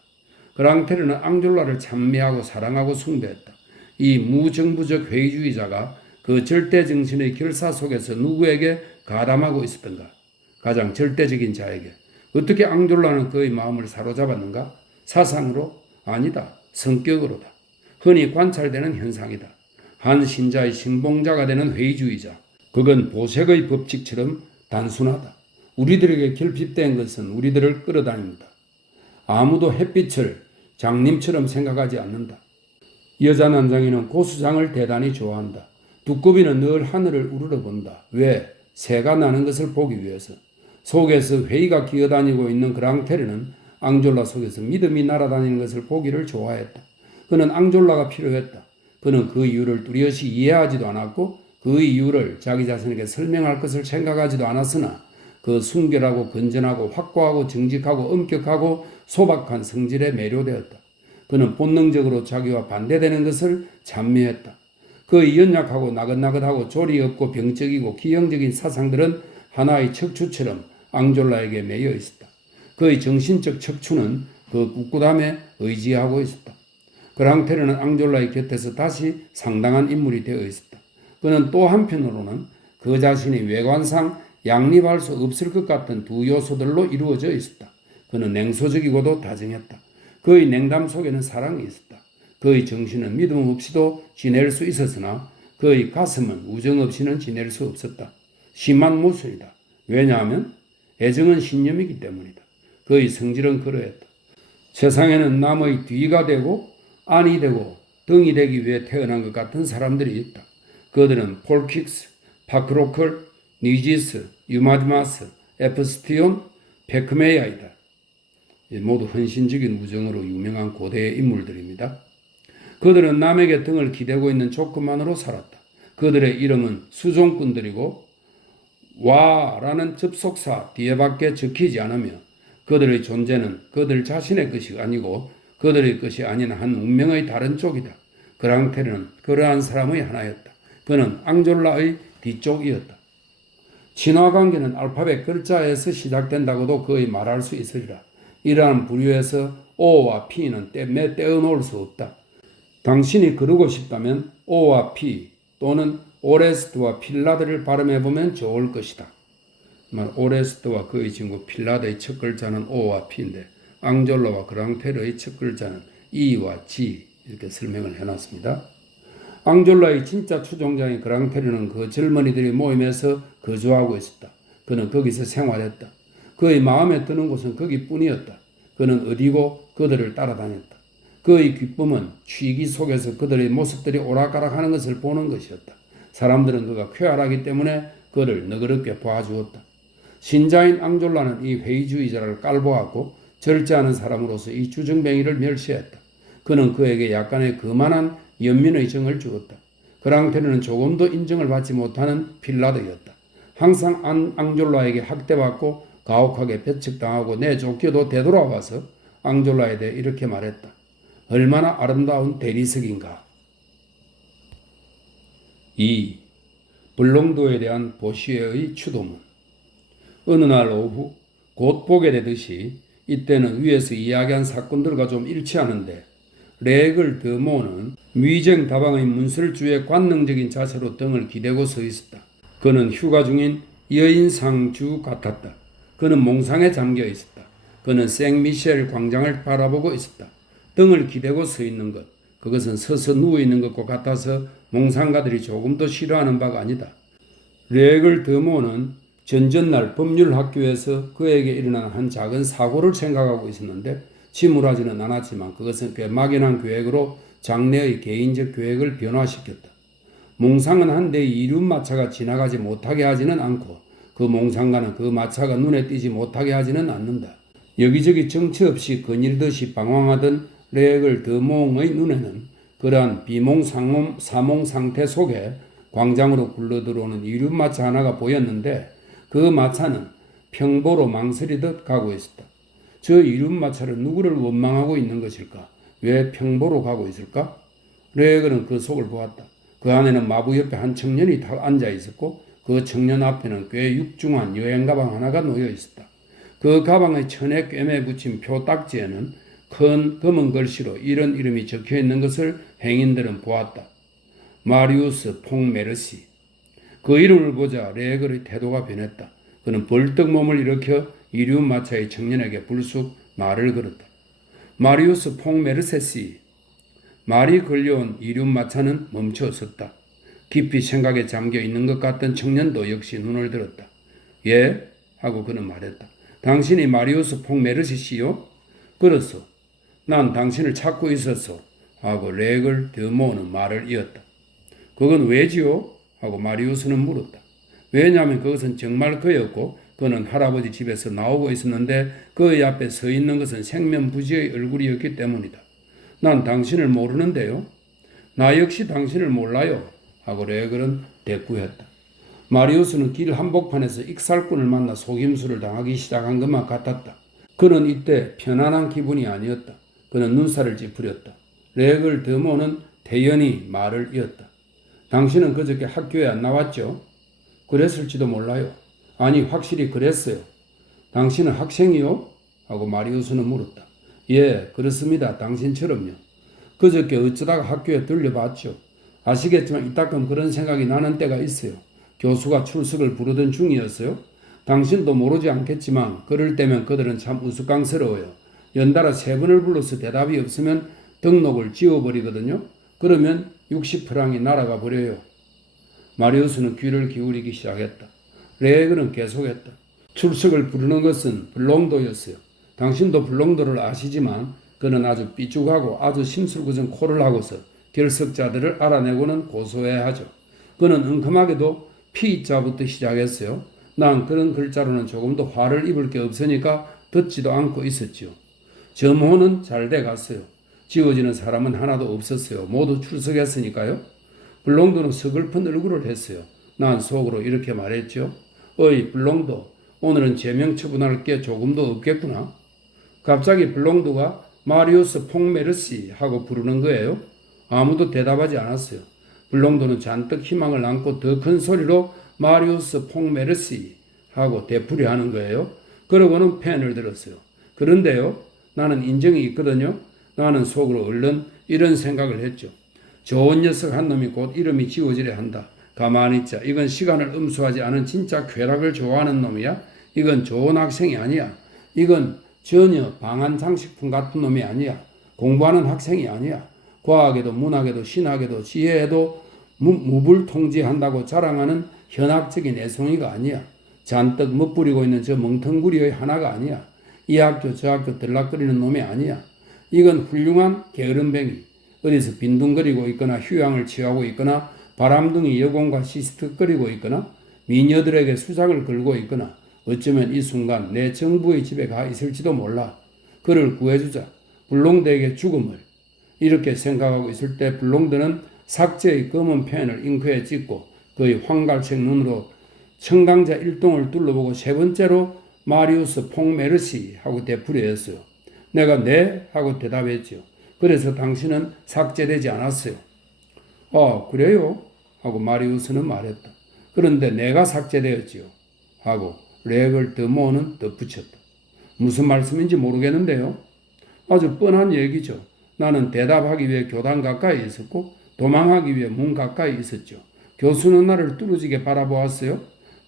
그랑테르는 앙졸라를 찬미하고 사랑하고 숭배했다. 이 무정부적 회의주의자가 그 절대정신의 결사 속에서 누구에게 가담하고 있었던가? 가장 절대적인 자에게. 어떻게 앙졸라는 그의 마음을 사로잡았는가? 사상으로? 아니다. 성격으로다. 흔히 관찰되는 현상이다. 한 신자의 신봉자가 되는 회의주의자. 그건 보색의 법칙처럼 단순하다. 우리들에게 결핍된 것은 우리들을 끌어다닙니다. 아무도 햇빛을 장님처럼 생각하지 않는다. 여자 난장이는 고수장을 대단히 좋아한다. 두꺼비는 늘 하늘을 우러러본다. 왜? 새가 나는 것을 보기 위해서. 속에서 회의가 기어다니고 있는 그랑테르는 앙졸라 속에서 믿음이 날아다니는 것을 보기를 좋아했다. 그는 앙졸라가 필요했다. 그는 그 이유를 뚜렷이 이해하지도 않았고 그 이유를 자기 자신에게 설명할 것을 생각하지도 않았으나 그 순결하고 건전하고 확고하고 정직하고 엄격하고 소박한 성질에 매료되었다. 그는 본능적으로 자기와 반대되는 것을 찬미했다. 그의 연약하고 나긋나긋하고 조리 없고 병적이고 기형적인 사상들은 하나의 척추처럼 앙졸라에게 매여 있었다. 그의 정신적 척추는 그 꿋꿋함에 의지하고 있었다. 그랑테르는 앙졸라의 곁에서 다시 상당한 인물이 되어 있었다. 그는 또 한편으로는 그 자신이 외관상 양립할 수 없을 것 같은 두 요소들로 이루어져 있었다. 그는 냉소적이고도 다정했다. 그의 냉담 속에는 사랑이 있었다. 그의 정신은 믿음 없이도 지낼 수 있었으나 그의 가슴은 우정 없이는 지낼 수 없었다. 심한 모순이다. 왜냐하면 애정은 신념이기 때문이다. 그의 성질은 그러했다. 세상에는 남의 뒤가 되고 안이 되고 등이 되기 위해 태어난 것 같은 사람들이 있다. 그들은 폴킥스, 파크로컬, 니지스, 유마드마스, 에프스티온, 페크메야이다. 모두 헌신적인 우정으로 유명한 고대의 인물들입니다. 그들은 남에게 등을 기대고 있는 조건만으로 살았다. 그들의 이름은 수종꾼들이고 와라는 접속사 뒤에밖에 적히지 않으며 그들의 존재는 그들 자신의 것이 아니고 그들의 것이 아닌 한 운명의 다른 쪽이다. 그랑테르는 그러한 사람의 하나였다. 그는 앙졸라의 뒤쪽이었다. 친화관계는 알파벳 글자에서 시작된다고도 거의 말할 수 있으리라. 이러한 부류에서 O와 P는 떼어놓을 수 없다. 당신이 그러고 싶다면 O와 P 또는 오레스트와 필라드를 발음해보면 좋을 것이다. 오레스트와 그의 친구 필라드의 첫 글자는 O와 P인데 앙졸라와 그랑테르의 첫 글자는 E와 G 이렇게 설명을 해놨습니다. 앙졸라의 진짜 추종자인 그랑테르는 그 젊은이들의 모임에서 거주하고 있었다. 그는 거기서 생활했다. 그의 마음에 드는 곳은 거기뿐이었다. 그는 어디고 그들을 따라다녔다. 그의 기쁨은 취기 속에서 그들의 모습들이 오락가락하는 것을 보는 것이었다. 사람들은 그가 쾌활하기 때문에 그를 너그럽게 봐주었다. 신자인 앙졸라는 이 회의주의자를 깔보았고 절제하는 사람으로서 이 주정뱅이를 멸시했다. 그는 그에게 약간의 거만한 연민의 정을 주었다. 그랑테르는 조금도 인정을 받지 못하는 필라드였다. 항상 앙졸라에게 학대받고 가혹하게 배척당하고 내쫓겨도 되돌아와서 앙졸라에 대해 이렇게 말했다. 얼마나 아름다운 대리석인가. 2. 블롱도에 대한 보시에의 추도문. 어느 날 오후 곧 보게 되듯이 이때는 위에서 이야기한 사건들과 좀 일치하는데 레글 드모는 위정 다방의 문설주의 관능적인 자세로 등을 기대고 서 있었다. 그는 휴가 중인 여인상주 같았다. 그는 몽상에 잠겨 있었다. 그는 생미셸 광장을 바라보고 있었다. 등을 기대고 서 있는 것, 그것은 서서 누워 있는 것과 같아서 몽상가들이 조금도 싫어하는 바가 아니다. 레글 드모는 전전날 법률학교에서 그에게 일어난 한 작은 사고를 생각하고 있었는데 침울하지는 않았지만 그것은 꽤 막연한 계획으로 장래의 개인적 계획을 변화시켰다. 몽상은 한 대의 이륜마차가 지나가지 못하게 하지는 않고 그 몽상가는 그 마차가 눈에 띄지 못하게 하지는 않는다. 여기저기 정처 없이 거닐듯이 방황하던 레액을 드몽의 눈에는 그러한 비몽 사몽 상태 속에 광장으로 굴러들어오는 이륜마차 하나가 보였는데 그 마차는 평보로 망설이듯 가고 있었다. 저 이륜마차는 누구를 원망하고 있는 것일까? 왜 평보로 가고 있을까? 레액은 그 속을 보았다. 그 안에는 마부 옆에 한 청년이 다 앉아 있었고 그 청년 앞에는 꽤 육중한 여행 가방 하나가 놓여 있었다. 그 가방의 천에 꿰매 붙인 표 딱지에는 큰 검은 글씨로 이런 이름이 적혀 있는 것을 행인들은 보았다. 마리우스 퐁메르시. 그 이름을 보자 레액의 태도가 변했다. 그는 벌떡 몸을 일으켜 이륜마차의 청년에게 불쑥 말을 걸었다. 마리우스 퐁메르세시. 말이 걸려온 이륜마차는 멈춰섰다. 깊이 생각에 잠겨 있는 것 같던 청년도 역시 눈을 들었다. 예? 하고 그는 말했다. 당신이 마리우스 퐁메르시시요? 그렇소. 난 당신을 찾고 있었소. 하고 레액을 드모는 말을 이었다. 그건 왜지요? 하고 마리우스는 물었다. 왜냐하면 그것은 정말 그였고 그는 할아버지 집에서 나오고 있었는데 그의 앞에 서 있는 것은 생면부지의 얼굴이었기 때문이다. 난 당신을 모르는데요. 나 역시 당신을 몰라요. 하고 레액은 대꾸했다. 마리우스는 길 한복판에서 익살꾼을 만나 속임수를 당하기 시작한 것만 같았다. 그는 이때 편안한 기분이 아니었다. 그는 눈살을 찌푸렸다. 레액을 드모는 대연히 말을 이었다. 당신은 그저께 학교에 안 나왔죠? 그랬을지도 몰라요. 아니 확실히 그랬어요. 당신은 학생이요? 하고 마리우스는 물었다. 예, 그렇습니다. 당신처럼요. 그저께 어쩌다가 학교에 들려봤죠. 아시겠지만 이따금 그런 생각이 나는 때가 있어요. 교수가 출석을 부르던 중이었어요. 당신도 모르지 않겠지만 그럴 때면 그들은 참 우스꽝스러워요. 연달아 3번을 불러서 대답이 없으면 등록을 지워버리거든요. 그러면 60프랑이 날아가 버려요. 마리우스는 귀를 기울이기 시작했다. 레액은 계속했다. 출석을 부르는 것은 블롱도였어요. 당신도 블롱도를 아시지만 그는 아주 삐죽하고 아주 심술궂은 코를 하고서 결석자들을 알아내고는 고소해야 하죠. 그는 엉큼하게도 P자부터 시작했어요. 난 그런 글자로는 조금도 화를 입을 게 없으니까 듣지도 않고 있었지요. 점호는 잘 돼갔어요. 지워지는 사람은 하나도 없었어요. 모두 출석했으니까요. 블롱도는 서글픈 얼굴을 했어요. 난 속으로 이렇게 말했죠. 어이 블롱도, 오늘은 제명 처분할 게 조금도 없겠구나. 갑자기 블롱도가 마리우스 퐁메르시 하고 부르는 거예요. 아무도 대답하지 않았어요. 블롱도는 잔뜩 희망을 안고 더 큰 소리로 마리우스 퐁메르시 하고 되풀이 하는 거예요. 그러고는 펜을 들었어요. 그런데요, 나는 인정이 있거든요. 나는 속으로 얼른 이런 생각을 했죠. 좋은 녀석 한 놈이 곧 이름이 지워지려 한다. 가만히 있자. 이건 시간을 음수하지 않은 진짜 쾌락을 좋아하는 놈이야. 이건 좋은 학생이 아니야. 이건 전혀 방한 장식품 같은 놈이 아니야. 공부하는 학생이 아니야. 과학에도 문학에도 신학에도 지혜에도 무불통지한다고 자랑하는 현학적인 애송이가 아니야. 잔뜩 멋부리고 있는 저 멍텅구리의 하나가 아니야. 이 학교 저 학교 들락거리는 놈이 아니야. 이건 훌륭한 게으름뱅이. 어디서 빈둥거리고 있거나 휴양을 취하고 있거나 바람둥이 여공과 시스트거리고 있거나 미녀들에게 수작을 걸고 있거나 어쩌면 이 순간 내 정부의 집에 가 있을지도 몰라. 그를 구해주자. 블롱드에게 죽음을. 이렇게 생각하고 있을 때 블롱드는 삭제의 검은 펜을 잉크에 찍고 그의 황갈색 눈으로 청강자 일동을 둘러보고 3번째로 마리우스 퐁메르시 하고 되풀이했어요. 내가 네? 하고 대답했죠. 그래서 당신은 삭제되지 않았어요. 그래요? 하고 마리우스는 말했다. 그런데 내가 삭제되었지요. 하고 레액을 드모는 덧붙였다. 무슨 말씀인지 모르겠는데요. 아주 뻔한 얘기죠. 나는 대답하기 위해 교단 가까이 있었고 도망하기 위해 문 가까이 있었죠. 교수는 나를 뚫어지게 바라보았어요.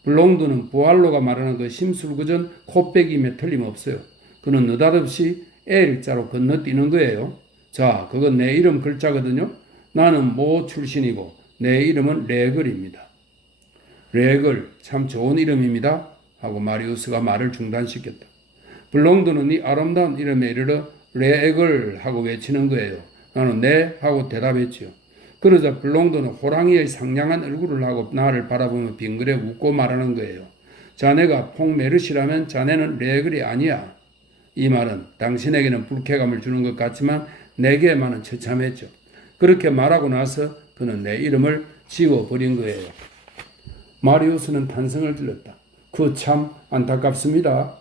블롱드는 부알로가 말하는 그 심술궂은 코빼김에 틀림없어요. 그는 느닷없이 L자로 건너뛰는 거예요. 자, 그건 내 이름 글자거든요. 나는 모 출신이고 내 이름은 레글입니다. 레글, 참 좋은 이름입니다. 하고 마리우스가 말을 중단시켰다. 블롱도는 이 아름다운 이름에 이르러 레에글 하고 외치는 거예요. 나는 네 하고 대답했지요. 그러자 블롱도는 호랑이의 상냥한 얼굴을 하고 나를 바라보며 빙그레 웃고 말하는 거예요. 자네가 퐁메르시라면 자네는 레에글이 아니야. 이 말은 당신에게는 불쾌감을 주는 것 같지만 내게만은 처참했죠. 그렇게 말하고 나서 그는 내 이름을 지워버린 거예요. 마리우스는 탄성을 질렀다. 그 참 안타깝습니다.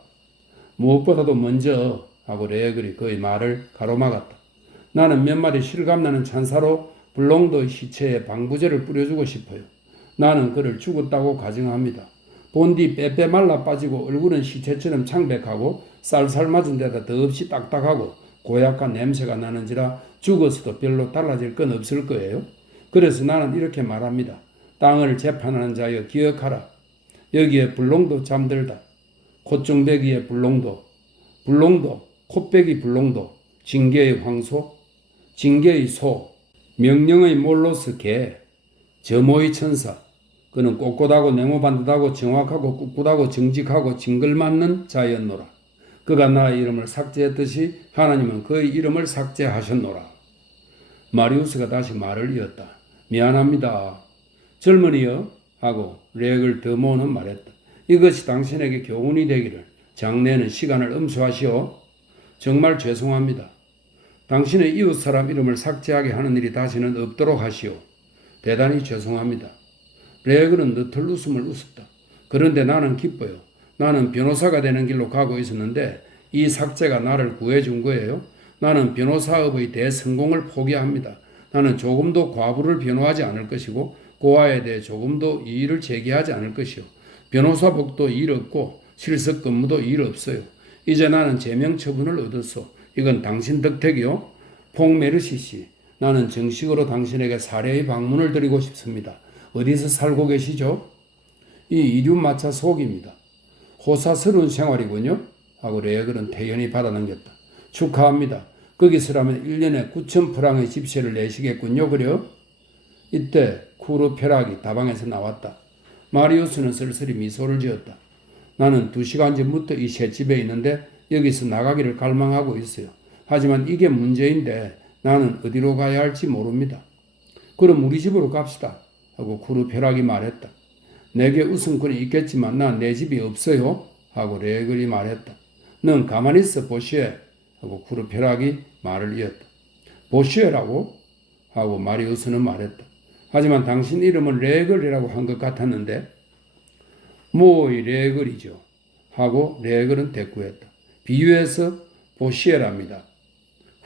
무엇보다도 먼저 하고 레에글이 그의 말을 가로막았다. 나는 몇 마리 실감나는 찬사로 블롱도의 시체에 방부제를 뿌려주고 싶어요. 나는 그를 죽었다고 가정합니다. 본디 빼빼 말라 빠지고 얼굴은 시체처럼 창백하고 쌀쌀 맞은 데다 더없이 딱딱하고 고약한 냄새가 나는지라 죽어서도 별로 달라질 건 없을 거예요. 그래서 나는 이렇게 말합니다. 땅을 재판하는 자여 기억하라. 여기에 불롱도 잠들다. 콧중배기에 불롱도, 콧배기 불롱도, 징계의 황소, 징계의 소, 명령의 몰로스 개, 저모의 천사. 그는 꼿꼿하고 네모반듯하고 정확하고 꿋꿋하고 정직하고 징글맞는 자였노라. 그가 나의 이름을 삭제했듯이 하나님은 그의 이름을 삭제하셨노라. 마리우스가 다시 말을 이었다. 미안합니다. 젊은이여 하고 레액을 더 모으는 말했다. 이것이 당신에게 교훈이 되기를. 장래에는 시간을 엄수하시오. 정말 죄송합니다. 당신의 이웃사람 이름을 삭제하게 하는 일이 다시는 없도록 하시오. 대단히 죄송합니다. 레액은 너털 웃음을 웃었다. 그런데 나는 기뻐요. 나는 변호사가 되는 길로 가고 있었는데 이 삭제가 나를 구해준 거예요. 나는 변호사업의 대성공을 포기합니다. 나는 조금도 과부를 변호하지 않을 것이고 고아에 대해 조금도 이의를 제기하지 않을 것이요. 변호사복도 일 없고 실습 근무도 일 없어요. 이제 나는 제명 처분을 얻었어. 이건 당신 덕택이요. 퐁메르시 씨, 나는 정식으로 당신에게 사례의 방문을 드리고 싶습니다. 어디서 살고 계시죠? 이 이륜마차 속입니다. 호사스러운 생활이군요. 하고 레액은 태연히 받아넘겼다. 축하합니다. 거기서라면 1년에 9,000프랑의 집세를 내시겠군요. 그래요? 이때 쿠르페락이 다방에서 나왔다. 마리우스는 쓸쓸히 미소를 지었다. 나는 2시간 전부터 이 셋집에 있는데 여기서 나가기를 갈망하고 있어요. 하지만 이게 문제인데 나는 어디로 가야 할지 모릅니다. 그럼 우리 집으로 갑시다. 하고 쿠르페락이 말했다. 내게 웃음꾼이 있겠지만 난 내 집이 없어요. 하고 레글이 말했다. 넌 가만히 있어 보시에. 하고 쿠르페락이 말을 이었다. 보시에라고? 하고 마리우스는 말했다. 하지만 당신 이름은 레글이라고 한 것 같았는데 뭐의 레글이죠. 하고 레글은 대꾸했다. 비유해서 보시에랍니다.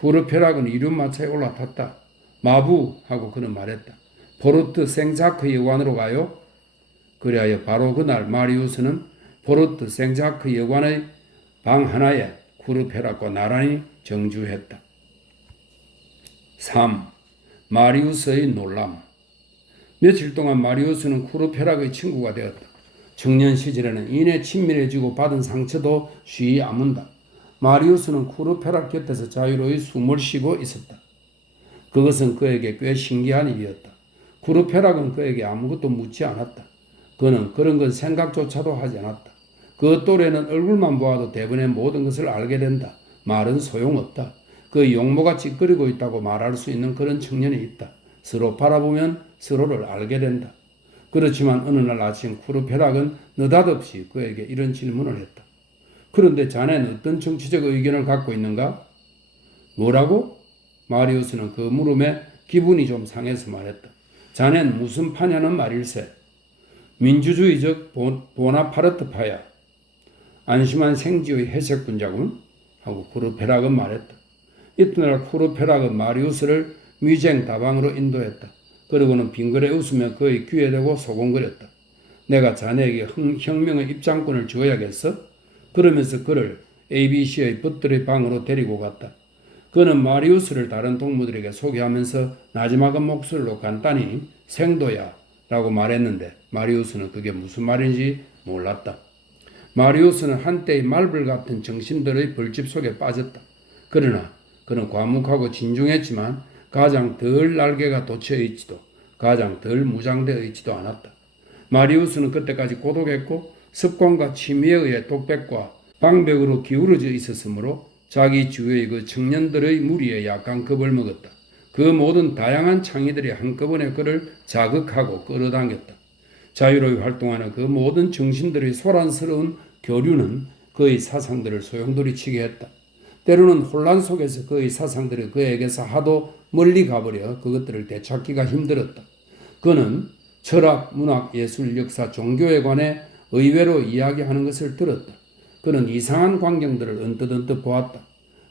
쿠르페락은 이륜마차에 올라탔다. 마부 하고 그는 말했다. 포르트 생자크 여관으로 가요. 그리하여 바로 그날 마리우스는 포르트 생자크 여관의 방 하나에 쿠르페락과 나란히 정주했다. 3. 마리우스의 놀람. 며칠 동안 마리우스는 쿠르페락의 친구가 되었다. 청년 시절에는 이내 친밀해지고 받은 상처도 쉬이 아문다. 마리우스는 쿠르페락 곁에서 자유로이 숨을 쉬고 있었다. 그것은 그에게 꽤 신기한 일이었다. 쿠르페락은 그에게 아무것도 묻지 않았다. 그는 그런 건 생각조차도 하지 않았다. 그 또래는 얼굴만 보아도 대부분의 모든 것을 알게 된다. 말은 소용없다. 그 용모가 찌끄리고 있다고 말할 수 있는 그런 청년이 있다. 서로 바라보면 서로를 알게 된다. 그렇지만 어느 날 아침 쿠르페락은 느닷없이 그에게 이런 질문을 했다. 그런데 자네는 어떤 정치적 의견을 갖고 있는가? 뭐라고? 마리우스는 그 물음에 기분이 좀 상해서 말했다. 자넨 무슨 파냐는 말일세. 민주주의적 보나파르트파야. 안심한 생지의 해석군자군. 하고 쿠르페락은 말했다. 이튿날 쿠르페락은 마리우스를 위쟁 다방으로 인도했다. 그러고는 빙그레 웃으며 그의 귀에 대고 소곤거렸다. 내가 자네에게 혁명의 입장권을 주어야겠어? 그러면서 그를 ABC의 벗들의 방으로 데리고 갔다. 그는 마리우스를 다른 동무들에게 소개하면서 나지막은 목소리로 간단히 생도야 라고 말했는데 마리우스는 그게 무슨 말인지 몰랐다. 마리우스는 한때의 말벌 같은 정신들의 벌집 속에 빠졌다. 그러나 그는 과묵하고 진중했지만 가장 덜 날개가 돋쳐 있지도 가장 덜 무장되어 있지도 않았다. 마리우스는 그때까지 고독했고 습관과 취미에 의해 독백과 방백으로 기울어져 있었으므로 자기 주위의 그 청년들의 무리에 약간 겁을 먹었다. 그 모든 다양한 창의들이 한꺼번에 그를 자극하고 끌어당겼다. 자유로이 활동하는 그 모든 정신들의 소란스러운 교류는 그의 사상들을 소용돌이치게 했다. 때로는 혼란 속에서 그의 사상들이 그에게서 하도 멀리 가버려 그것들을 되찾기가 힘들었다. 그는 철학, 문학, 예술, 역사, 종교에 관해 의외로 이야기하는 것을 들었다. 그는 이상한 광경들을 언뜻 보았다.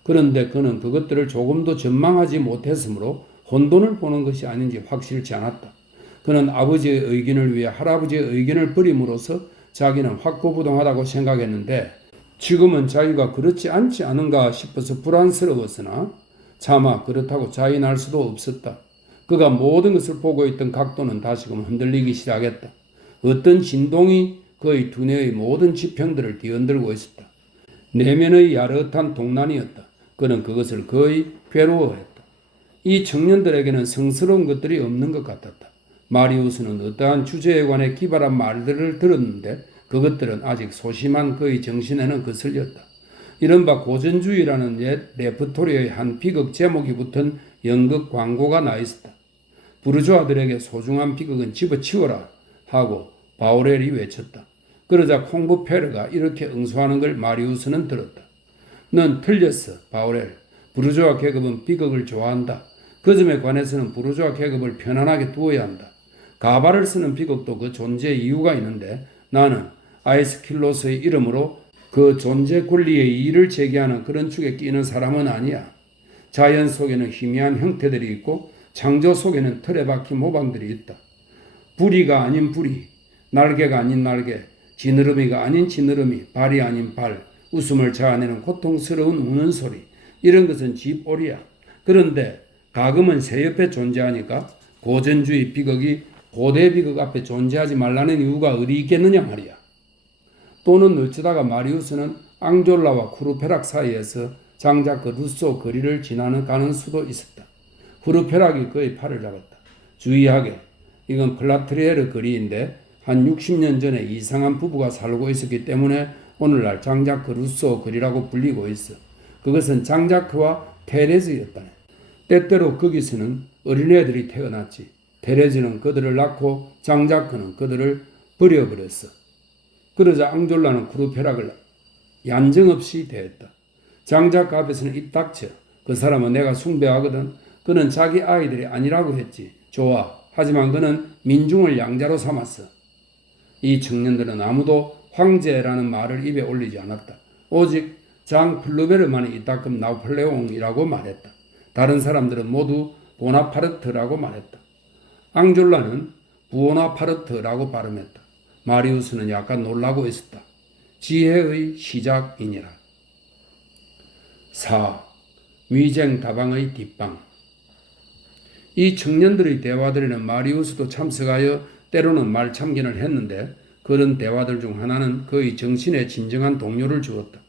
그런데 그는 그것들을 조금도 전망하지 못했으므로 혼돈을 보는 것이 아닌지 확실치 않았다. 그는 아버지의 의견을 위해 할아버지의 의견을 버림으로써 자기는 확고부동하다고 생각했는데 지금은 자기가 그렇지 않지 않은가 싶어서 불안스러웠으나 차마 그렇다고 자인할 수도 없었다. 그가 모든 것을 보고 있던 각도는 다시금 흔들리기 시작했다. 어떤 진동이 그의 두뇌의 모든 지평들을 뒤흔들고 있었다. 내면의 야릇한 동난이었다. 그는 그것을 거의 괴로워했다. 이 청년들에게는 성스러운 것들이 없는 것 같았다. 마리우스는 어떠한 주제에 관해 기발한 말들을 들었는데 그것들은 아직 소심한 그의 정신에는 거슬렸다. 이른바 고전주의라는 옛 레퍼토리의 한 비극 제목이 붙은 연극 광고가 나 있었다. 부르주아들에게 소중한 비극은 집어치워라 하고 바우렐이 외쳤다. 그러자 콩부페르가 이렇게 응수하는 걸 마리우스는 들었다. 넌 틀렸어, 바우렐. 부르주아 계급은 비극을 좋아한다. 그 점에 관해서는 부르주아 계급을 편안하게 두어야 한다. 가발을 쓰는 비극도 그 존재 이유가 있는데 나는 아에스킬로스의 이름으로 그 존재 권리의 이의를 제기하는 그런 축에 끼는 사람은 아니야. 자연 속에는 희미한 형태들이 있고 창조 속에는 틀에 박힌 모방들이 있다. 부리가 아닌 부리, 날개가 아닌 날개, 지느러미가 아닌 지느러미, 발이 아닌 발, 웃음을 자아내는 고통스러운 우는 소리, 이런 것은 집오리야. 그런데 가금은 새 옆에 존재하니까 고전주의 비극이 고대 비극 앞에 존재하지 말라는 이유가 어디 있겠느냐 말이야. 또는 어쩌다가 마리우스는 앙졸라와 쿠르페락 사이에서 장작 그 루소 거리를 지나가는 수도 있었다. 쿠르페락이 그의 팔을 잡았다. 주의하게, 이건 플라트리에르 거리인데 한 60년 전에 이상한 부부가 살고 있었기 때문에 오늘날 장자크 루소 거리라고 불리고 있어. 그것은 장자크와 테레즈였다네. 때때로 거기서는 어린애들이 태어났지. 테레즈는 그들을 낳고 장자크는 그들을 버려버렸어. 그러자 앙졸라는 쿠르페락을 얀정없이 대했다. 장자크 앞에서는 입 닥쳐. 그 사람은 내가 숭배하거든. 그는 자기 아이들이 아니라고 했지. 좋아. 하지만 그는 민중을 양자로 삼았어. 이 청년들은 아무도 황제라는 말을 입에 올리지 않았다. 오직 장 플루베르만이 이따금 나폴레옹이라고 말했다. 다른 사람들은 모두 보나파르트라고 말했다. 앙졸라는 부오나파르트라고 발음했다. 마리우스는 약간 놀라고 있었다. 지혜의 시작이니라. 4. 위쟁 다방의 뒷방. 이 청년들의 대화들에는 마리우스도 참석하여 때로는 말참견을 했는데 그런 대화들 중 하나는 그의 정신에 진정한 동요를 주었다.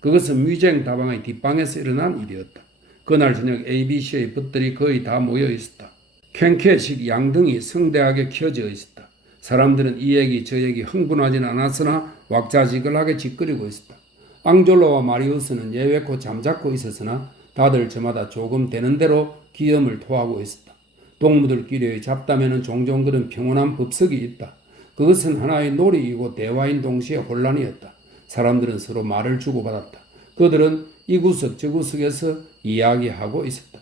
그것은 위쟁 다방의 뒷방에서 일어난 일이었다. 그날 저녁 ABC의 붓들이 거의 다 모여 있었다. 캔캐식 양등이 성대하게 켜져 있었다. 사람들은 이 얘기 저 얘기 흥분하진 않았으나 왁자지껄하게 짓거리고 있었다. 앙졸로와 마리우스는 예외코 잠자코 있었으나 다들 저마다 조금 되는 대로 기염을 토하고 있었다. 동무들끼리의 잡담에는 종종 그런 평온한 법석이 있다. 그것은 하나의 놀이이고 대화인 동시에 혼란이었다. 사람들은 서로 말을 주고받았다. 그들은 이 구석 저 구석에서 이야기하고 있었다.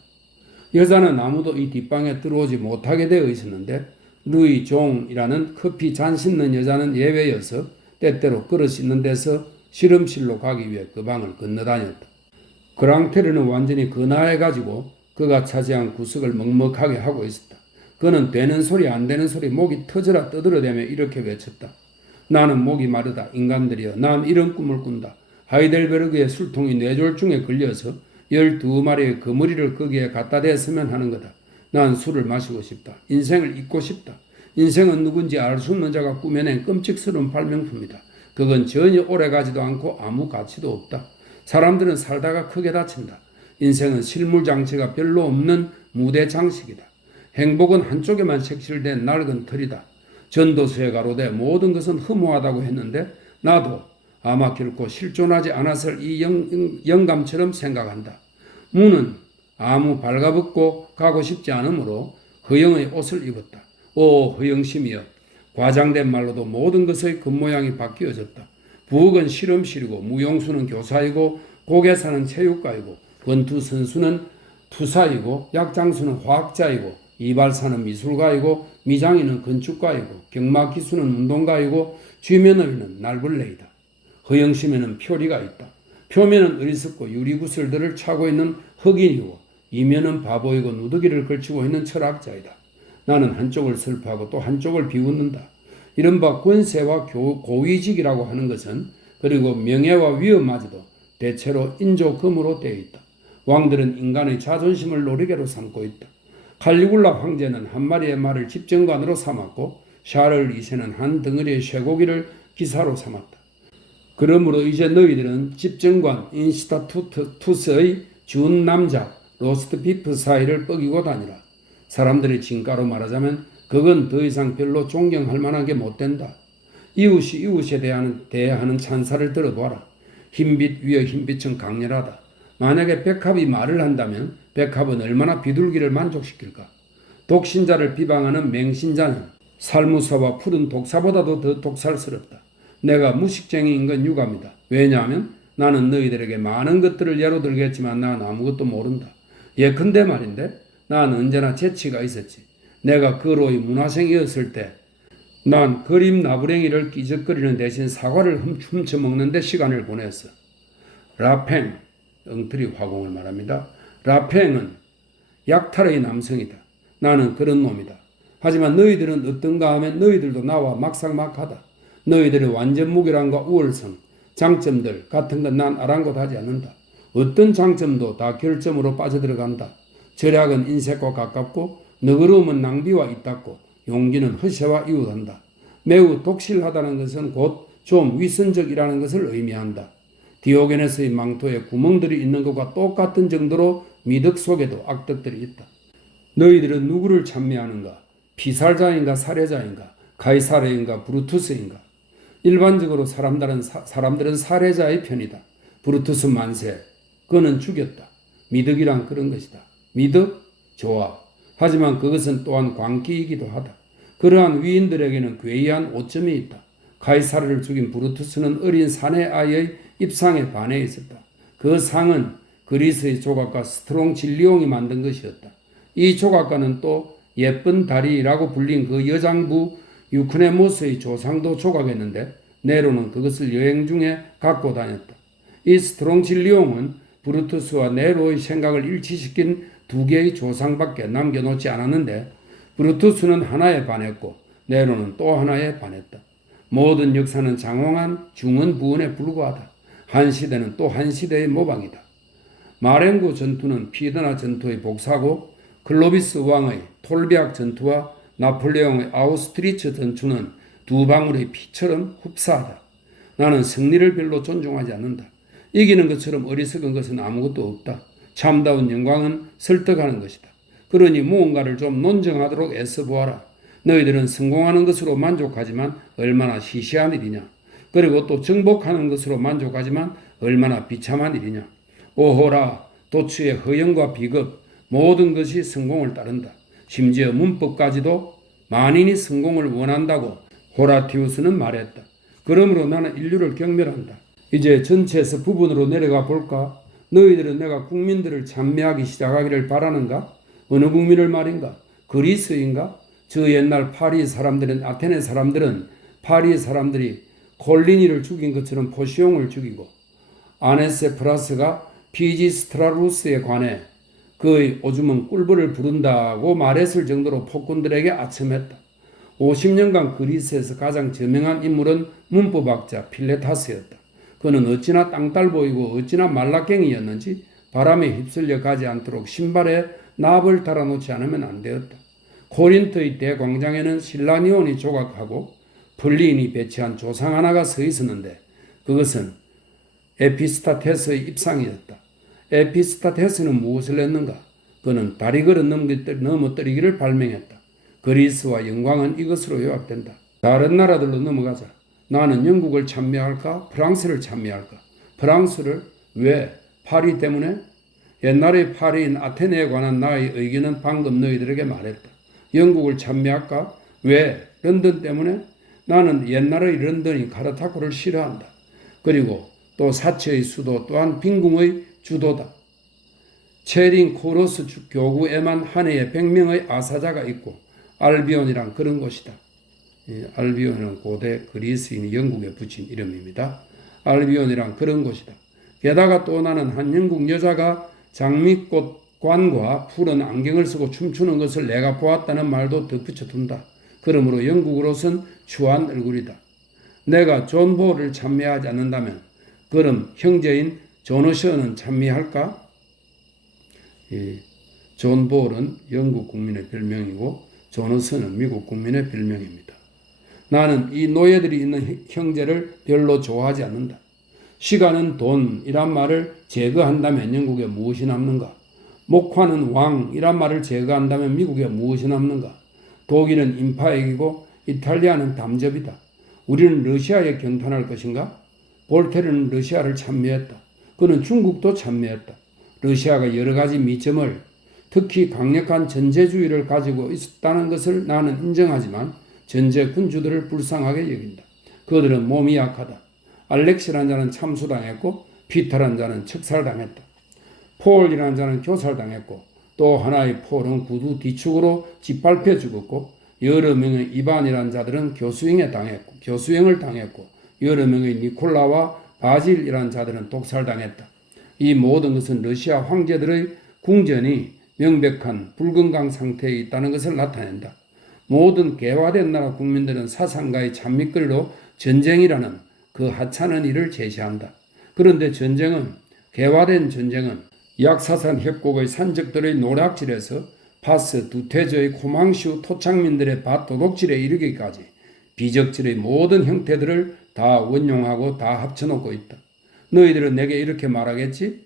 여자는 아무도 이 뒷방에 들어오지 못하게 되어 있었는데 루이 종이라는 커피 잔 씻는 여자는 예외여서 때때로 그릇 씻는 데서 실험실로 가기 위해 그 방을 건너다녔다. 그랑테르는 완전히 근하해가지고 그가 차지한 구석을 먹먹하게 하고 있었다. 그는 되는 소리 안 되는 소리 목이 터져라 떠들어대며 이렇게 외쳤다. 나는 목이 마르다. 인간들이여, 난 이런 꿈을 꾼다. 하이델베르그의 술통이 뇌졸중에 걸려서 12마리의 거머리를 거기에 갖다 댔으면 하는 거다. 난 술을 마시고 싶다. 인생을 잊고 싶다. 인생은 누군지 알 수 없는 자가 꾸며낸 끔찍스러운 발명품이다. 그건 전혀 오래가지도 않고 아무 가치도 없다. 사람들은 살다가 크게 다친다. 인생은 실물 장치가 별로 없는 무대 장식이다. 행복은 한쪽에만 색칠된 낡은 털이다. 전도수에 가로되 모든 것은 허무하다고 했는데 나도 아마 결코 실존하지 않았을 이 영감처럼 생각한다. 무는 아무 발가벗고 가고 싶지 않으므로 허영의 옷을 입었다. 오 허영심이여, 과장된 말로도 모든 것의 겉모양이 바뀌어졌다. 부엌은 실험실이고 무용수는 교사이고 고개사는 체육가이고 권투 선수는 투사이고 약장수는 화학자이고 이발사는 미술가이고 미장이는 건축가이고 경마기수는 운동가이고 쥐며느리는 날벌레이다. 허영심에는 표리가 있다. 표면은 어리석고 유리구슬들을 차고 있는 흑인이고 이면은 바보이고 누더기를 걸치고 있는 철학자이다. 나는 한쪽을 슬퍼하고 또 한쪽을 비웃는다. 이른바 권세와 고위직이라고 하는 것은 그리고 명예와 위엄마저도 대체로 인조금으로 되어 있다. 왕들은 인간의 자존심을 노리개로 삼고 있다. 칼리굴라 황제는 한 마리의 말을 집정관으로 삼았고 샤를 2세는 한 덩어리의 쇠고기를 기사로 삼았다. 그러므로 이제 너희들은 집정관 인스타투스의 준 남자 로스트 비프 사이를 뻐기고 다니라. 사람들의 진가로 말하자면 그건 더 이상 별로 존경할 만한 게 못 된다. 이웃이 이웃에 대하는 찬사를 들어보아라. 흰빛 위에 흰빛은 강렬하다. 만약에 백합이 말을 한다면 백합은 얼마나 비둘기를 만족시킬까? 독신자를 비방하는 맹신자는 살무사와 푸른 독사보다도 더 독살스럽다. 내가 무식쟁이인 건 유감이다. 왜냐하면 나는 너희들에게 많은 것들을 예로 들겠지만 난 아무것도 모른다. 예컨대 말인데 난 언제나 재치가 있었지. 내가 거로의 문화생이었을 때 난 그림 나부랭이를 끼적거리는 대신 사과를 훔쳐먹는 데 시간을 보냈어. 라팽, 엉터리 화공을 말합니다. 라팽은 약탈의 남성이다. 나는 그런 놈이다. 하지만 너희들은 어떤가 하면 너희들도 나와 막상막하다. 너희들의 완전 무결함과 우월성, 장점들 같은 건 난 아랑곳하지 않는다. 어떤 장점도 다 결점으로 빠져들어간다. 절약은 인색과 가깝고 너그러움은 낭비와 잇닿고 용기는 허세와 이웃한다. 매우 독실하다는 것은 곧 좀 위선적이라는 것을 의미한다. 디오게네스의 망토에 구멍들이 있는 것과 똑같은 정도로 미덕 속에도 악덕들이 있다. 너희들은 누구를 찬미하는가? 피살자인가 살해자인가? 가이사르인가 브루투스인가? 일반적으로 사람들은 살해자의 편이다. 브루투스 만세. 그는 죽였다. 미덕이란 그런 것이다. 미덕? 좋아. 하지만 그것은 또한 광기이기도 하다. 그러한 위인들에게는 괴이한 오점이 있다. 가이사르를 죽인 브루투스는 어린 사내 아이의 입상에 반해 있었다. 그 상은 그리스의 조각가 스트롱 진리옹이 만든 것이었다. 이 조각가는 또 예쁜 다리라고 불린 그 여장부 유크네모스의 조상도 조각했는데 네로는 그것을 여행 중에 갖고 다녔다. 이 스트롱 진리옹은 브루투스와 네로의 생각을 일치시킨 두 개의 조상밖에 남겨놓지 않았는데 브루투스는 하나에 반했고 네로는 또 하나에 반했다. 모든 역사는 장황한 중언 부언에 불과하다. 한 시대는 또 한 시대의 모방이다. 마렌고 전투는 피드나 전투의 복사고 클로비스 왕의 톨비악 전투와 나폴레옹의 아우스트리츠 전투는 두 방울의 피처럼 흡사하다. 나는 승리를 별로 존중하지 않는다. 이기는 것처럼 어리석은 것은 아무것도 없다. 참다운 영광은 설득하는 것이다. 그러니 무언가를 좀 논증하도록 애써보아라. 너희들은 성공하는 것으로 만족하지만 얼마나 시시한 일이냐. 그리고 또 정복하는 것으로 만족하지만 얼마나 비참한 일이냐. 오호라, 도처의 허영과 비겁, 모든 것이 성공을 따른다. 심지어 문법까지도 만인이 성공을 원한다고 호라티우스는 말했다. 그러므로 나는 인류를 경멸한다. 이제 전체에서 부분으로 내려가 볼까? 너희들은 내가 국민들을 찬미하기 시작하기를 바라는가? 어느 국민을 말인가? 그리스인가? 저 옛날 파리 사람들은 아테네 사람들은 파리 사람들이 콜리니를 죽인 것처럼 포시용을 죽이고 아네세프라스가 피지스트라루스에 관해 그의 오줌은 꿀벌을 부른다고 말했을 정도로 폭군들에게 아첨했다. 50년간 그리스에서 가장 저명한 인물은 문법학자 필레타스였다. 그는 어찌나 땅딸 보이고 어찌나 말라깽이였는지 바람에 휩쓸려 가지 않도록 신발에 납을 달아놓지 않으면 안 되었다. 코린토의 대광장에는 실라니온이 조각하고 플리인이 배치한 조상 하나가 서 있었는데 그것은 에피스타테스의 입상이었다. 에피스타테스는 무엇을 했는가? 그는 다리 걸어 넘어뜨리기를 발명했다. 그리스와 영광은 이것으로 요약된다. 다른 나라들로 넘어가자. 나는 영국을 찬미할까? 프랑스를 찬미할까? 프랑스를 왜? 파리 때문에? 옛날의 파리인 아테네에 관한 나의 의견은 방금 너희들에게 말했다. 영국을 찬미할까? 왜? 런던 때문에? 나는 옛날의 런던이 카르타고를 싫어한다. 그리고 또 사치의 수도 또한 빈궁의 주도다. 체링 코러스 교구에만 한 해에 100명의 아사자가 있고 알비온이란 그런 곳이다. 알비온은 고대 그리스인이 영국에 붙인 이름입니다. 알비온이란 그런 곳이다. 게다가 또 나는 한 영국 여자가 장미꽃관과 푸른 안경을 쓰고 춤추는 것을 내가 보았다는 말도 덧붙여둔다. 그러므로 영국으로선 추한 얼굴이다. 내가 존 볼을 찬미하지 않는다면 그럼 형제인 존 어셔는 찬미할까? 존 볼은 영국 국민의 별명이고 존 어셔는 미국 국민의 별명입니다. 나는 이 노예들이 있는 형제를 별로 좋아하지 않는다. 시간은 돈이란 말을 제거한다면 영국에 무엇이 남는가? 목화는 왕이란 말을 제거한다면 미국에 무엇이 남는가? 독일은 인파액이고 이탈리아는 담접이다. 우리는 러시아에 경탄할 것인가? 볼테르는 러시아를 찬미했다. 그는 중국도 찬미했다. 러시아가 여러 가지 미점을 특히 강력한 전제주의를 가지고 있었다는 것을 나는 인정하지만 전제 군주들을 불쌍하게 여긴다. 그들은 몸이 약하다. 알렉시라는 자는 참수당했고 피터라는 자는 척살당했다. 폴이라는 자는 교살당했고 또 하나의 폴은 구두 뒤축으로 짓밟혀 죽었고 여러 명의 이반이라는 자들은 교수행을 당했고 여러 명의 니콜라와 바질이라는 자들은 독살당했다. 이 모든 것은 러시아 황제들의 궁전이 명백한 불건강 상태에 있다는 것을 나타낸다. 모든 개화된 나라 국민들은 사상가의 찬미거리로 전쟁이라는 그 하찮은 일을 제시한다. 그런데 개화된 전쟁은 약사산 협곡의 산적들의 노략질에서 파스, 두테저의 코망시우 토착민들의 밭도둑질에 이르기까지 비적질의 모든 형태들을 다 원용하고 다 합쳐놓고 있다. 너희들은 내게 이렇게 말하겠지?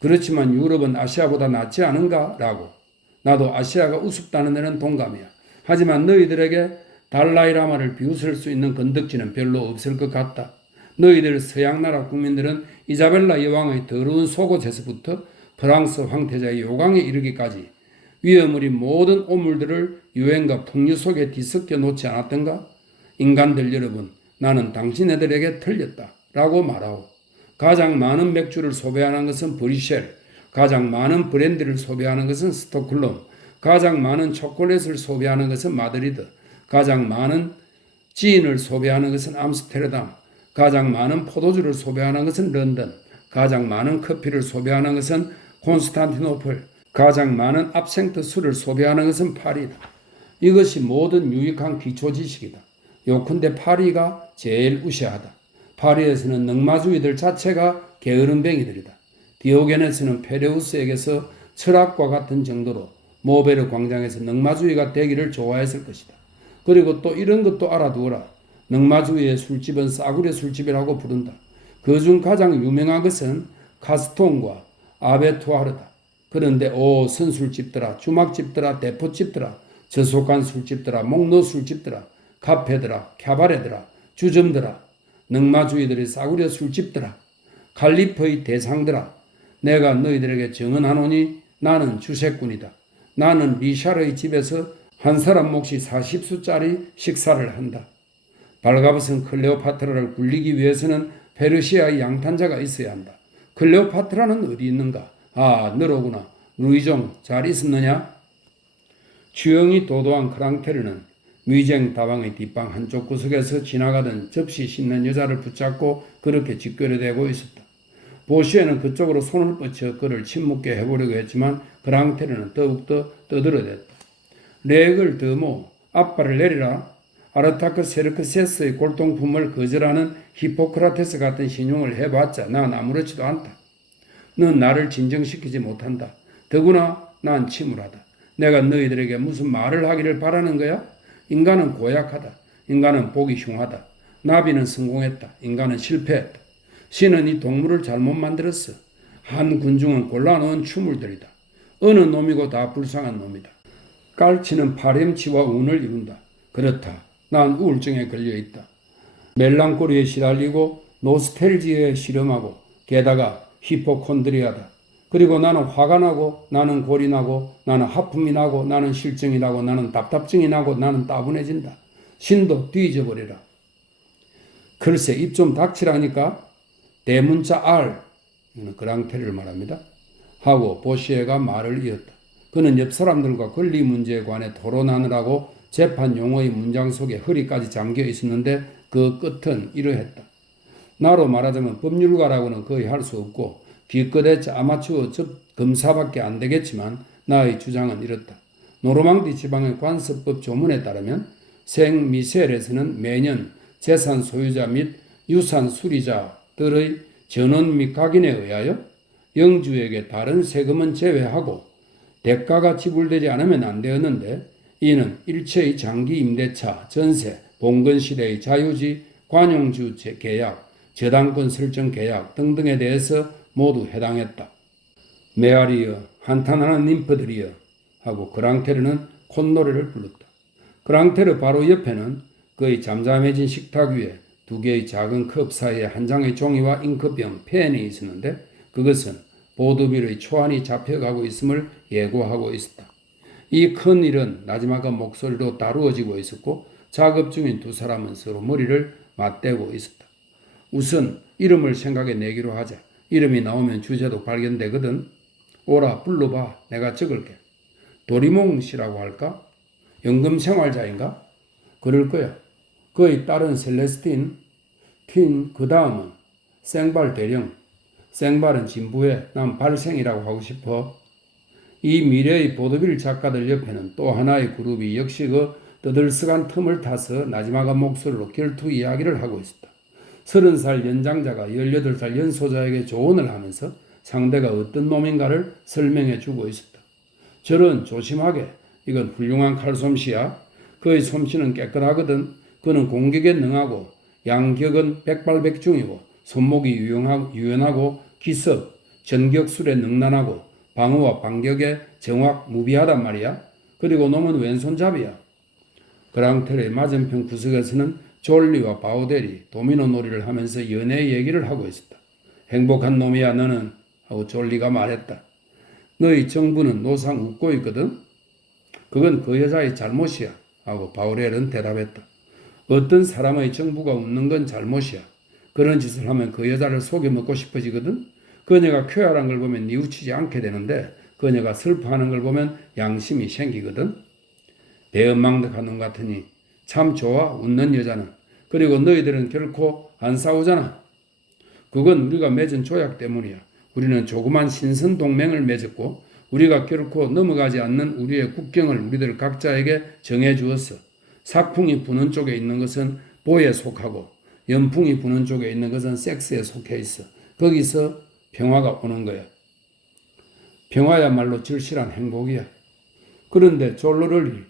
그렇지만 유럽은 아시아보다 낫지 않은가? 라고. 나도 아시아가 우습다는 데는 동감이야. 하지만 너희들에게 달라이라마를 비웃을 수 있는 건덕지는 별로 없을 것 같다. 너희들 서양나라 국민들은 이자벨라 여왕의 더러운 속옷에서부터 프랑스 황태자의 요강에 이르기까지 위험물인 모든 오물들을 유행과 풍류 속에 뒤섞여 놓지 않았던가? 인간들 여러분, 나는 당신네들에게 틀렸다. 라고 말하오. 가장 많은 맥주를 소비하는 것은 브뤼셀, 가장 많은 브랜디를 소비하는 것은 스톡홀름, 가장 많은 초콜릿을 소비하는 것은 마드리드, 가장 많은 지인을 소비하는 것은 암스테르담, 가장 많은 포도주를 소비하는 것은 런던, 가장 많은 커피를 소비하는 것은 콘스탄티노플, 가장 많은 압생트 술을 소비하는 것은 파리다. 이것이 모든 유익한 기초지식이다. 요컨대 파리가 제일 우세하다. 파리에서는 넉마주의들 자체가 게으름뱅이들이다. 디오게네스는 페레우스에게서 철학과 같은 정도로 모베르 광장에서 넉마주의가 되기를 좋아했을 것이다. 그리고 또 이런 것도 알아두어라. 넉마주의의 술집은 싸구려 술집이라고 부른다. 그중 가장 유명한 것은 카스톤과 아베투아르다. 그런데 선술집들아, 주막집들아, 대포집들아, 저속한 술집들아, 목로 술집들아, 카페들아, 캬바레들아, 주점들아, 넉마주의들의 싸구려 술집들아, 칼리퍼의 대상들아, 내가 너희들에게 정언하노니 나는 주세꾼이다. 나는 리샤르의 집에서 한 사람 몫이 40수짜리 식사를 한다. 발가벗은 클레오파트라를 굴리기 위해서는 페르시아의 양탄자가 있어야 한다. 클레오파트라는 어디 있는가? 너로구나. 루이종 잘 있었느냐? 주영이 도도한 크랑테르는 미쟁 다방의 뒷방 한쪽 구석에서 지나가던 접시 씹는 여자를 붙잡고 그렇게 짓거려대고 있었다. 보시에는 그쪽으로 손을 뻗쳐 그를 침묵게 해보려고 했지만 크랑테르는 더욱더 떠들어댔다. 렉을 더모, 앞발을 내리라. 아르타크 세르크세스의 골동품을 거절하는 히포크라테스 같은 신용을 해봤자 난 아무렇지도 않다. 넌 나를 진정시키지 못한다. 더구나 난 침울하다. 내가 너희들에게 무슨 말을 하기를 바라는 거야? 인간은 고약하다. 인간은 보기 흉하다. 나비는 성공했다. 인간은 실패했다. 신은 이 동물을 잘못 만들었어. 한 군중은 골라놓은 추물들이다. 어느 놈이고 다 불쌍한 놈이다. 깔치는 파렴치와 운을 이룬다. 그렇다. 난 우울증에 걸려있다. 멜랑콜리에 시달리고 노스텔지에 실험하고 게다가 히포콘드리아다. 그리고 나는 화가 나고 나는 골이 나고 나는 하품이 나고 나는 실증이 나고 나는 답답증이 나고 나는 따분해진다. 신도 뒤져버리라. 글쎄 입 좀 닥치라니까. 대문자 R 그랑테를 말합니다. 하고 보시에가 말을 이었다. 그는 옆 사람들과 권리 문제에 관해 토론하느라고 재판 용어의 문장 속에 허리까지 잠겨 있었는데 그 끝은 이러했다. 나로 말하자면 법률가라고는 거의 할 수 없고 기껏해 아마추어 검사밖에 안 되겠지만 나의 주장은 이렇다. 노르망디 지방의 관습법 조문에 따르면 생미셀에서는 매년 재산 소유자 및 유산 수리자들의 전원 및 각인에 의하여 영주에게 다른 세금은 제외하고 대가가 지불되지 않으면 안 되었는데 이는 일체의 장기 임대차, 전세, 봉건시대의 자유지, 관용주 계약, 저당권 설정 계약 등등에 대해서 모두 해당했다. 메아리여 한탄하는 님프들이여 하고 그랑테르는 콧노래를 불렀다. 그랑테르 바로 옆에는 그의 잠잠해진 식탁 위에 두 개의 작은 컵 사이에 한 장의 종이와 잉크병, 펜이 있었는데 그것은 보드빌의 초안이 잡혀가고 있음을 예고하고 있었다. 이 큰 일은 나지막한 목소리로 다루어지고 있었고 작업 중인 두 사람은 서로 머리를 맞대고 있었다. 우선 이름을 생각해 내기로 하자. 이름이 나오면 주제도 발견되거든. 오라 불러봐. 내가 적을게. 도리몽 씨라고 할까? 연금생활자인가? 그럴 거야. 그의 딸은 셀레스틴, 퀸, 그 다음은 생발 대령. 생발은 진부해. 난 발생이라고 하고 싶어. 이 미래의 보드빌 작가들 옆에는 또 하나의 그룹이 역시 그 떠들썩한 틈을 타서 나지막한 목소리로 결투 이야기를 하고 있었다. 30살 연장자가 18살 연소자에게 조언을 하면서 상대가 어떤 놈인가를 설명해 주고 있었다. 저런 조심하게. 이건 훌륭한 칼솜씨야. 그의 솜씨는 깨끗하거든. 그는 공격에 능하고 양격은 백발백중이고 손목이 유연하고 기습, 전격술에 능란하고 방어와 반격에 정확 무비하단 말이야. 그리고 놈은 왼손잡이야. 그랑테르의 맞은편 구석에서는 졸리와 바우델이 도미노 놀이를 하면서 연애 얘기를 하고 있었다. 행복한 놈이야 너는 하고 졸리가 말했다. 너희 정부는 노상 웃고 있거든. 그건 그 여자의 잘못이야 하고 바우렐은 대답했다. 어떤 사람의 정부가 웃는 건 잘못이야. 그런 짓을 하면 그 여자를 속여 먹고 싶어지거든. 그녀가 쾌활한 걸 보면 뉘우치지 않게 되는데 그녀가 슬퍼하는 걸 보면 양심이 생기거든. 대언망덕한 놈 같으니 참 좋아 웃는 여자는. 그리고 너희들은 결코 안 싸우잖아. 그건 우리가 맺은 조약 때문이야. 우리는 조그만 신선 동맹을 맺었고 우리가 결코 넘어가지 않는 우리의 국경을 우리들 각자에게 정해 주었어. 삭풍이 부는 쪽에 있는 것은 보에 속하고 연풍이 부는 쪽에 있는 것은 섹스에 속해 있어. 거기서 평화가 오는 거야. 평화야말로 절실한 행복이야. 그런데 졸로를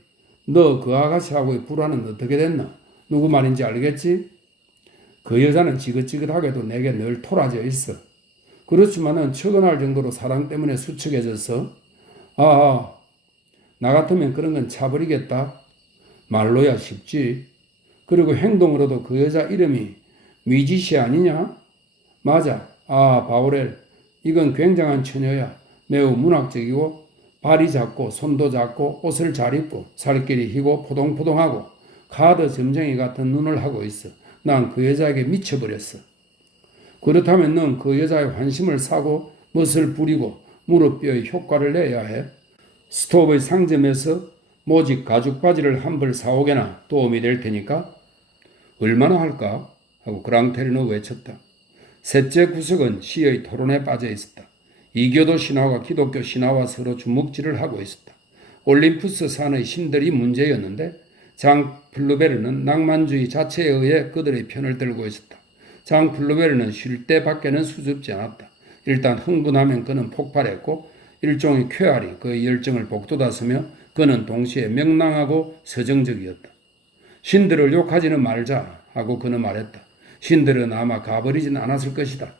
너 그 아가씨하고의 불화는 어떻게 됐나? 누구 말인지 알겠지? 그 여자는 지긋지긋하게도 내게 늘 토라져 있어. 그렇지만은 처근할 정도로 사랑 때문에 수척해졌어. 나 같으면 그런 건 차버리겠다. 말로야 쉽지. 그리고 행동으로도 그 여자 이름이 미지시 아니냐? 맞아. 바우렐. 이건 굉장한 처녀야. 매우 문학적이고 발이 작고 손도 작고 옷을 잘 입고 살길이 희고 포동포동하고 카드 점쟁이 같은 눈을 하고 있어. 난 그 여자에게 미쳐버렸어. 그렇다면 넌 그 여자의 환심을 사고 멋을 부리고 무릎뼈의 효과를 내야 해. 스톱의 상점에서 모직 가죽 바지를 한 벌 사오게나 도움이 될 테니까. 얼마나 할까? 하고 그랑테르는 외쳤다. 셋째 구석은 시의 토론에 빠져 있었다. 이교도 신화와 기독교 신화와 서로 주먹질을 하고 있었다. 올림푸스 산의 신들이 문제였는데 장 플루베르는 낭만주의 자체에 의해 그들의 편을 들고 있었다. 장 플루베르는 쉴 때 밖에는 수줍지 않았다. 일단 흥분하면 그는 폭발했고 일종의 쾌활이 그의 열정을 복돋았으며 그는 동시에 명랑하고 서정적이었다. 신들을 욕하지는 말자 하고 그는 말했다. 신들은 아마 가버리진 않았을 것이다.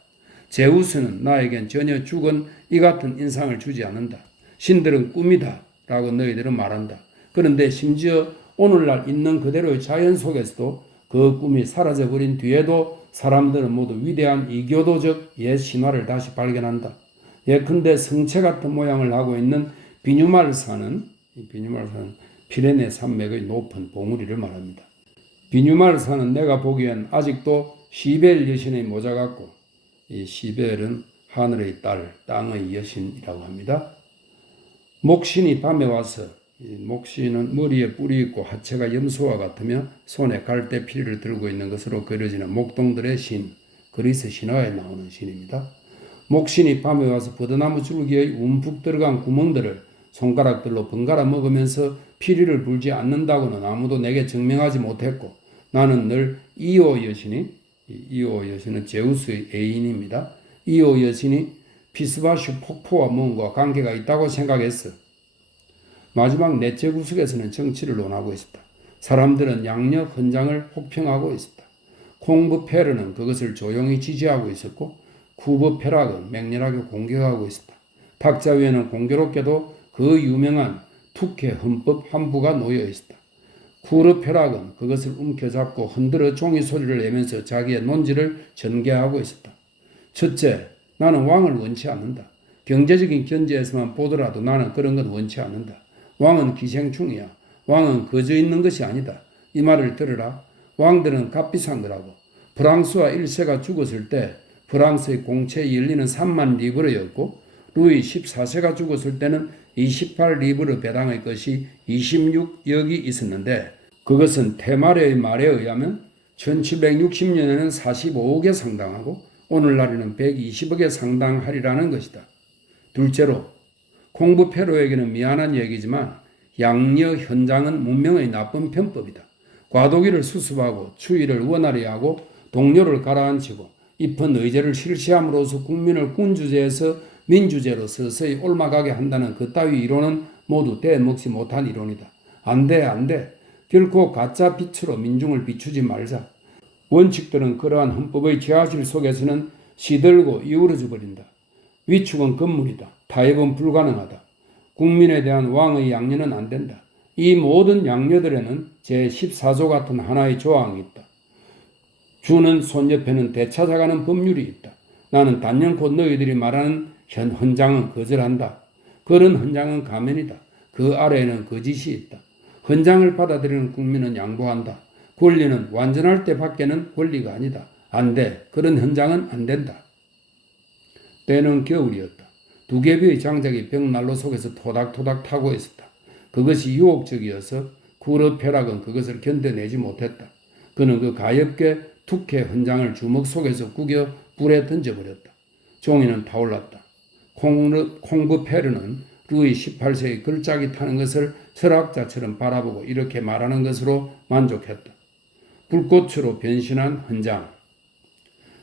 제우스는 나에겐 전혀 죽은 이 같은 인상을 주지 않는다. 신들은 꿈이다 라고 너희들은 말한다. 그런데 심지어 오늘날 있는 그대로의 자연 속에서도 그 꿈이 사라져버린 뒤에도 사람들은 모두 위대한 이교도적 옛 신화를 다시 발견한다. 예컨대 성체 같은 모양을 하고 있는 비뉴마르산은 피레네 산맥의 높은 봉우리를 말합니다. 비뉴마르산은 내가 보기엔 아직도 시벨 여신의 모자 같고, 이 시벨은 하늘의 딸, 땅의 여신이라고 합니다. 목신이 밤에 와서, 목신은 머리에 뿔이 있고 하체가 염소와 같으며 손에 갈대 피리를 들고 있는 것으로 그려지는 목동들의 신, 그리스 신화에 나오는 신입니다. 목신이 밤에 와서 버드나무 줄기의 움푹 들어간 구멍들을 손가락들로 번갈아 먹으면서 피리를 불지 않는다고는 아무도 내게 증명하지 못했고, 나는 늘 이오 여신은 제우스의 애인입니다. 이오 여신이 피스바슈 폭포와 뭔가 관계가 있다고 생각했어. 마지막 넷째 구석에서는 정치를 논하고 있었다. 사람들은 양력 헌장을 혹평하고 있었다. 콩브페르는 그것을 조용히 지지하고 있었고, 쿠브페락은 맹렬하게 공격하고 있었다. 탁자 위에는 공교롭게도 그 유명한 투케 헌법 한부가 놓여 있었다. 쿠르페락은 그것을 움켜잡고 흔들어 종이 소리를 내면서 자기의 논지를 전개하고 있었다. 첫째, 나는 왕을 원치 않는다. 경제적인 견지에서만 보더라도 나는 그런 건 원치 않는다. 왕은 기생충이야. 왕은 거저 있는 것이 아니다. 이 말을 들으라. 왕들은 값비싼 거라고. 프랑스와 1세가 죽었을 때 프랑스의 공채에 열리는 3만 리브르였고, 루이 14세가 죽었을 때는 28리브르 배당의 것이 26역이 있었는데, 그것은 테마레의 말에 의하면 1760년에는 45억에 상당하고 오늘날에는 120억에 상당하리라는 것이다. 둘째로, 콩브페로에게는 미안한 얘기지만 양녀 현장은 문명의 나쁜 편법이다. 과도기를 수습하고 추위를 원활히 하고 동료를 가라앉히고 잎은 의제를 실시함으로써 국민을 군주제에서 민주제로 서서히 옮아가게 한다는 그따위 이론은 모두 떼먹지 못한 이론이다. 안 돼. 결코 가짜 빛으로 민중을 비추지 말자. 원칙들은 그러한 헌법의 지하실 속에서는 시들고 이우러져 버린다. 위축은 건물이다. 타협은 불가능하다. 국민에 대한 왕의 양려는 안 된다. 이 모든 양려들에는 제14조 같은 하나의 조항이 있다. 주는 손 옆에는 되찾아가는 법률이 있다. 나는 단연코 너희들이 말하는 헌장은 거절한다. 그런 헌장은 가면이다. 그 아래에는 거짓이 있다. 헌장을 받아들이는 국민은 양보한다. 권리는 완전할 때 밖에는 권리가 아니다. 안 돼. 그런 헌장은 안 된다. 때는 겨울이었다. 두개비의 장작이 벽난로 속에서 토닥토닥 타고 있었다. 그것이 유혹적이어서 쿠르페락은 그것을 견뎌내지 못했다. 그는 그 가엾게 투케 헌장을 주먹 속에서 구겨 불에 던져버렸다. 종이는 타올랐다. 콩브페르는 루이 18세의 걸작이 타는 것을 철학자처럼 바라보고 이렇게 말하는 것으로 만족했다. 불꽃으로 변신한 헌장.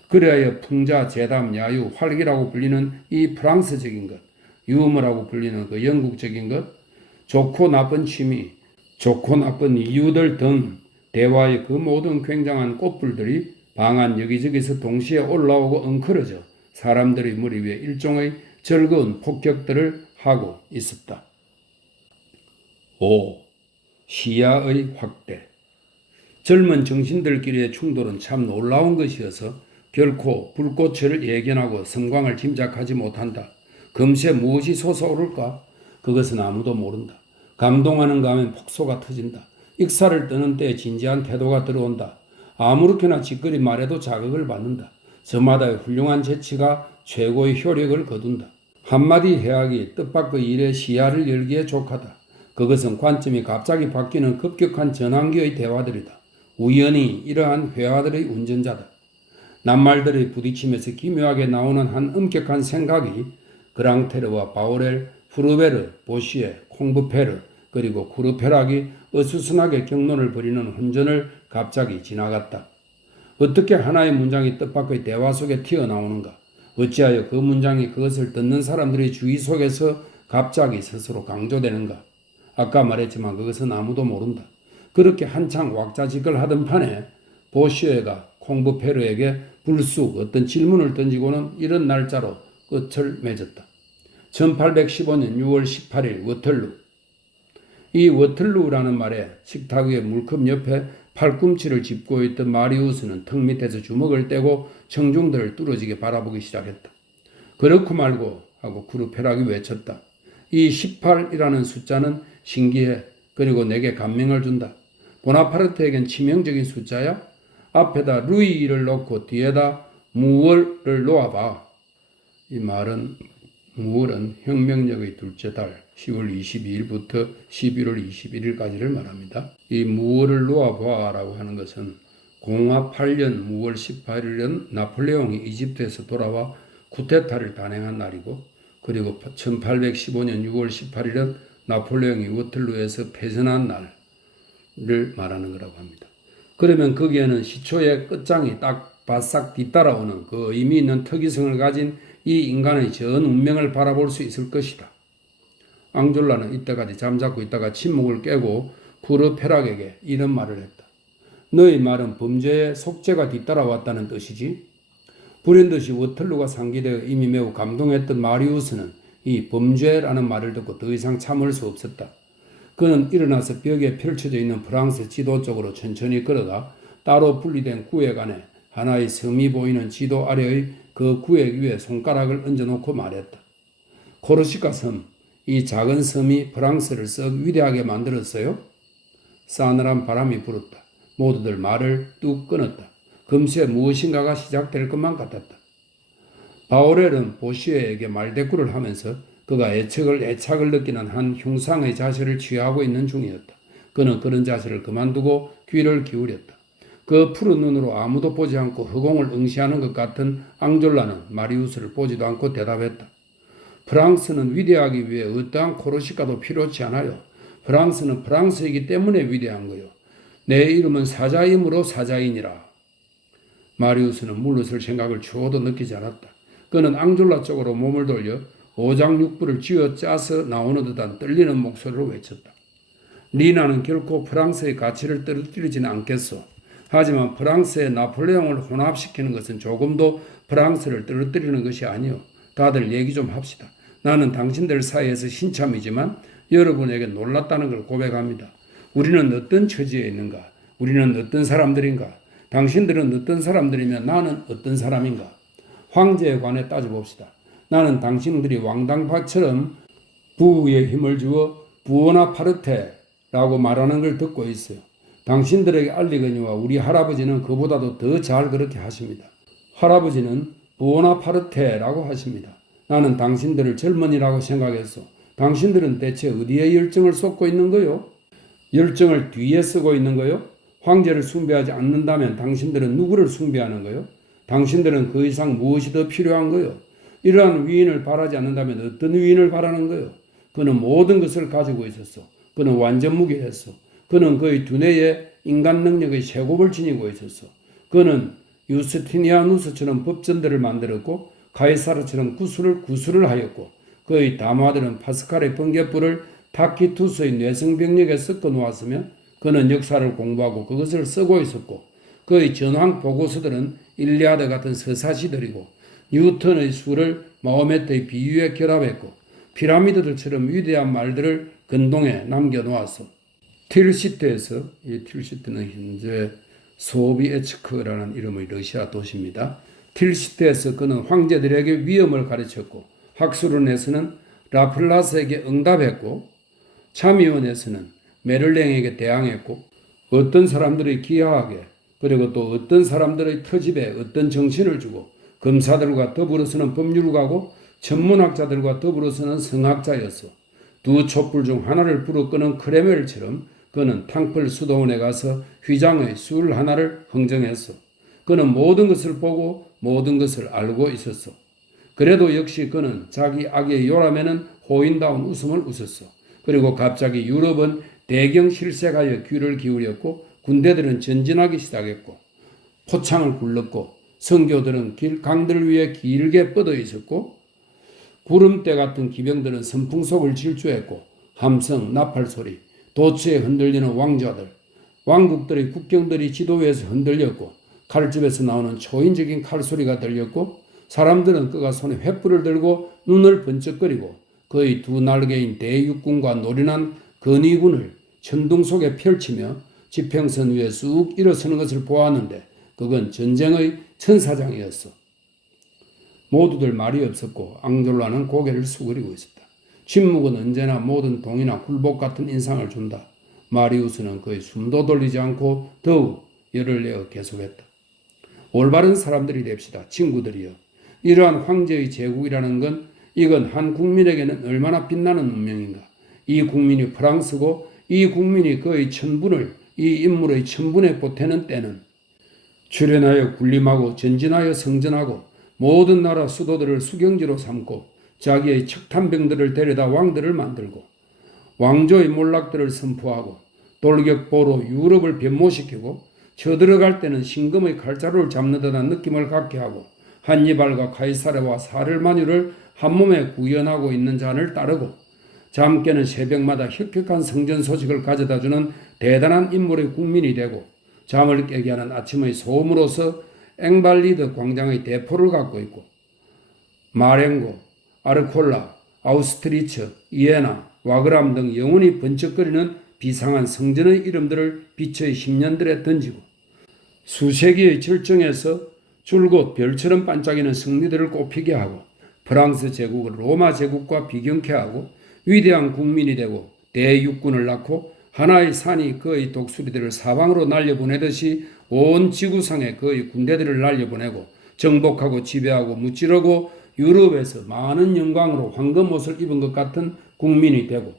그래야 풍자, 재담, 야유, 활기라고 불리는 이 프랑스적인 것, 유머라고 불리는 그 영국적인 것, 좋고 나쁜 취미, 좋고 나쁜 이유들 등 대화의 그 모든 굉장한 꽃불들이 방안 여기저기서 동시에 올라오고 엉클어져 사람들의 머리 위에 일종의 즐거운 폭격들을 하고 있었다. 5. 시야의 확대. 젊은 정신들끼리의 충돌은 참 놀라운 것이어서 결코 불꽃을 예견하고 성광을 짐작하지 못한다. 금세 무엇이 솟아오를까? 그것은 아무도 모른다. 감동하는가 하면 폭소가 터진다. 익사를 뜨는 때에 진지한 태도가 들어온다. 아무렇게나 짓거리 말해도 자극을 받는다. 저마다의 훌륭한 재치가 최고의 효력을 거둔다. 한마디 해악이 뜻밖의 일에 시야를 열기에 족하다. 그것은 관점이 갑자기 바뀌는 급격한 전환기의 대화들이다. 우연히 이러한 회화들의 운전자다. 낱말들의 부딪힘에서 기묘하게 나오는 한 엄격한 생각이 그랑테르와 바오렐, 후르베르, 보시에, 콩브페르, 그리고 쿠르페락이 어수선하게 격론을 벌이는 혼전을 갑자기 지나갔다. 어떻게 하나의 문장이 뜻밖의 대화 속에 튀어나오는가? 어찌하여 그 문장이 그것을 듣는 사람들의 주의 속에서 갑자기 스스로 강조되는가? 아까 말했지만 그것은 아무도 모른다. 그렇게 한창 왁자지껄 하던 판에 보시에가 콩브페르에게 불쑥 어떤 질문을 던지고는 이런 날짜로 끝을 맺었다. 1815년 6월 18일 워털루. 이 워털루라는 말에 식탁 위에 물컵 옆에 팔꿈치를 짚고 있던 마리우스는 턱 밑에서 주먹을 떼고 청중들을 뚫어지게 바라보기 시작했다. 그렇고 말고 하고 쿠르페락이 외쳤다. 이 18이라는 숫자는 신기해. 그리고 내게 감명을 준다. 보나파르트에겐 치명적인 숫자야? 앞에다 루이를 놓고 뒤에다 무월을 놓아봐. 이 말은 무월은 혁명력의 둘째 달 10월 22일부터 11월 21일까지를 말합니다. 이 무월을 놓아봐라고 하는 것은 공화 8년 무월 18일은 나폴레옹이 이집트에서 돌아와 쿠데타를 단행한 날이고, 그리고 1815년 6월 18일은 나폴레옹이 워틀루에서 패전한 날을 말하는 거라고 합니다. 그러면 거기에는 시초의 끝장이 딱 바싹 뒤따라오는 그 의미 있는 특이성을 가진 이 인간의 전 운명을 바라볼 수 있을 것이다. 앙졸라는 이때까지 잠자고 있다가 침묵을 깨고 쿠르페락에게 이런 말을 했다. 너의 말은 범죄의 속죄가 뒤따라왔다는 뜻이지? 불현듯이 워틀루가 상기되어 이미 매우 감동했던 마리우스는 이 범죄라는 말을 듣고 더 이상 참을 수 없었다. 그는 일어나서 벽에 펼쳐져 있는 프랑스 지도 쪽으로 천천히 걸어가 따로 분리된 구획 안에 하나의 섬이 보이는 지도 아래의 그 구획 위에 손가락을 얹어놓고 말했다. 코르시카 섬, 이 작은 섬이 프랑스를 썩 위대하게 만들었어요? 싸늘한 바람이 불었다. 모두들 말을 뚝 끊었다. 금세 무엇인가가 시작될 것만 같았다. 바오렐은 보시에에게 말대꾸를 하면서 그가 애착을 느끼는 한 흉상의 자세를 취하고 있는 중이었다. 그는 그런 자세를 그만두고 귀를 기울였다. 그 푸른 눈으로 아무도 보지 않고 허공을 응시하는 것 같은 앙졸라는 마리우스를 보지도 않고 대답했다. 프랑스는 위대하기 위해 어떠한 코르시카도 필요치 않아요. 프랑스는 프랑스이기 때문에 위대한 거요. 내 이름은 사자이므로 사자이니라. 마리우스는 물러설 생각을 추호도 느끼지 않았다. 그는 앙졸라 쪽으로 몸을 돌려 오장육부를 쥐어짜서 나오는 듯한 떨리는 목소리로 외쳤다. 리나는 결코 프랑스의 가치를 떨어뜨리지는 않겠소. 하지만 프랑스의 나폴레옹을 혼합시키는 것은 조금도 프랑스를 떨어뜨리는 것이 아니오. 다들 얘기 좀 합시다. 나는 당신들 사이에서 신참이지만 여러분에게 놀랐다는 걸 고백합니다. 우리는 어떤 처지에 있는가? 우리는 어떤 사람들인가? 당신들은 어떤 사람들이며 나는 어떤 사람인가? 황제에 관해 따져봅시다. 나는 당신들이 왕당파처럼 부에 힘을 주어 부오나파르테라고 말하는 걸 듣고 있어요. 당신들에게 알리거니와 우리 할아버지는 그보다도 더 잘 그렇게 하십니다. 할아버지는 부오나파르테라고 하십니다. 나는 당신들을 젊은이라고 생각했어. 당신들은 대체 어디에 열정을 쏟고 있는 거요? 열정을 뒤에 쓰고 있는 거요? 황제를 숭배하지 않는다면 당신들은 누구를 숭배하는 거요? 당신들은 그 이상 무엇이 더 필요한 거요? 이러한 위인을 바라지 않는다면 어떤 위인을 바라는 거요? 그는 모든 것을 가지고 있었어. 그는 완전 무기했어. 그는 그의 두뇌에 인간 능력의 쇄곱을 지니고 있었어. 그는 유스티니아누스처럼 법전들을 만들었고 가이사르처럼 구술을 하였고 그의 담화들은 파스칼의 번개불을 타키투스의 뇌성병력에 섞어 놓았으며 그는 역사를 공부하고 그것을 쓰고 있었고 그의 전황 보고서들은 일리아드 같은 서사시들이고 뉴턴의 수를 마호메트의 비유에 결합했고 피라미드들처럼 위대한 말들을 근동에 남겨놓았어. 틸시트에서, 이 틸시트는 현재 소비에츠크라는 이름의 러시아 도시입니다. 틸시트에서 그는 황제들에게 위엄을 가르쳤고 학술원에서는 라플라스에게 응답했고 참의원에서는 메를랭에게 대항했고 어떤 사람들이 기하하게 그리고 또 어떤 사람들의 터집에 어떤 정신을 주고 검사들과 더불어서는 법률가고 천문학자들과 더불어서는 성학자였어. 두 촛불 중 하나를 불어 끄는 크레멜처럼 그는 탕플 수도원에 가서 휘장의 술 하나를 흥정했어. 그는 모든 것을 보고 모든 것을 알고 있었어. 그래도 역시 그는 자기 악의 요람에는 호인다운 웃음을 웃었어. 그리고 갑자기 유럽은 대경실색하여 귀를 기울였고 군대들은 전진하기 시작했고 포창을 굴렀고 성교들은 강들 위에 길게 뻗어 있었고 구름대 같은 기병들은 선풍 속을 질주했고 함성, 나팔소리, 도처에 흔들리는 왕자들, 왕국들의 국경들이 지도 위에서 흔들렸고 칼집에서 나오는 초인적인 칼소리가 들렸고 사람들은 그가 손에 횃불을 들고 눈을 번쩍거리고 그의 두 날개인 대육군과 노련한 건의군을 천둥 속에 펼치며 지평선 위에 쑥 일어서는 것을 보았는데 그건 전쟁의 천사장이었어. 모두들 말이 없었고 앙졸라는 고개를 수그리고 있었다. 침묵은 언제나 모든 동이나 굴복 같은 인상을 준다. 마리우스는 거의 숨도 돌리지 않고 더욱 열을 내어 계속했다. 올바른 사람들이 됩시다. 친구들이여. 이러한 황제의 제국이라는 건 이건 한 국민에게는 얼마나 빛나는 운명인가. 이 국민이 프랑스고 이 국민이 거의 천분을 이 인물의 천분에 보태는 때는 출현하여 군림하고 전진하여 성전하고 모든 나라 수도들을 수경지로 삼고 자기의 척탄병들을 데려다 왕들을 만들고 왕조의 몰락들을 선포하고 돌격보로 유럽을 변모시키고 쳐들어갈 때는 신금의 칼자루를 잡는 듯한 느낌을 갖게 하고 한니발과 카이사르와 사를마뉴를 한몸에 구현하고 있는 잔을 따르고 잠깨는 새벽마다 혁혁한 성전 소식을 가져다주는 대단한 인물의 국민이 되고 잠을 깨게 하는 아침의 소음으로서 앵발리드 광장의 대포를 갖고 있고 마렝고, 아르콜라, 아우스트리츠, 이에나, 와그람 등 영원히 번쩍거리는 비상한 성전의 이름들을 빛의 10년들에 던지고 수세기의 절정에서 줄곧 별처럼 반짝이는 승리들을 꼽히게 하고 프랑스 제국을 로마 제국과 비경케 하고 위대한 국민이 되고 대육군을 낳고 하나의 산이 그의 독수리들을 사방으로 날려보내듯이 온 지구상에 그의 군대들을 날려보내고 정복하고 지배하고 무찌르고 유럽에서 많은 영광으로 황금옷을 입은 것 같은 국민이 되고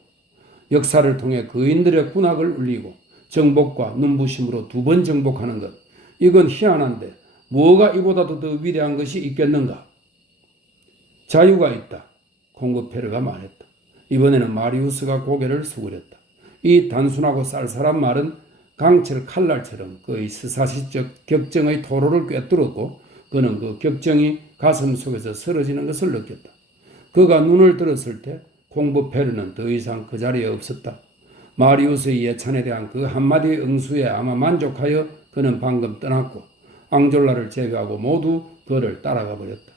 역사를 통해 거인들의 군악을 울리고 정복과 눈부심으로 두 번 정복하는 것. 이건 희한한데 뭐가 이보다도 더 위대한 것이 있겠는가? 자유가 있다. 콩고페르가 말했다. 이번에는 마리우스가 고개를 수그렸다. 이 단순하고 쌀쌀한 말은 강철 칼날처럼 그의 스사시적 격정의 토로를 꿰뚫었고 그는 그 격정이 가슴 속에서 쓰러지는 것을 느꼈다. 그가 눈을 들었을 때 콩고페르는 더 이상 그 자리에 없었다. 마리우스의 예찬에 대한 그 한마디의 응수에 아마 만족하여 그는 방금 떠났고 앙졸라를 제외하고 모두 그를 따라가 버렸다.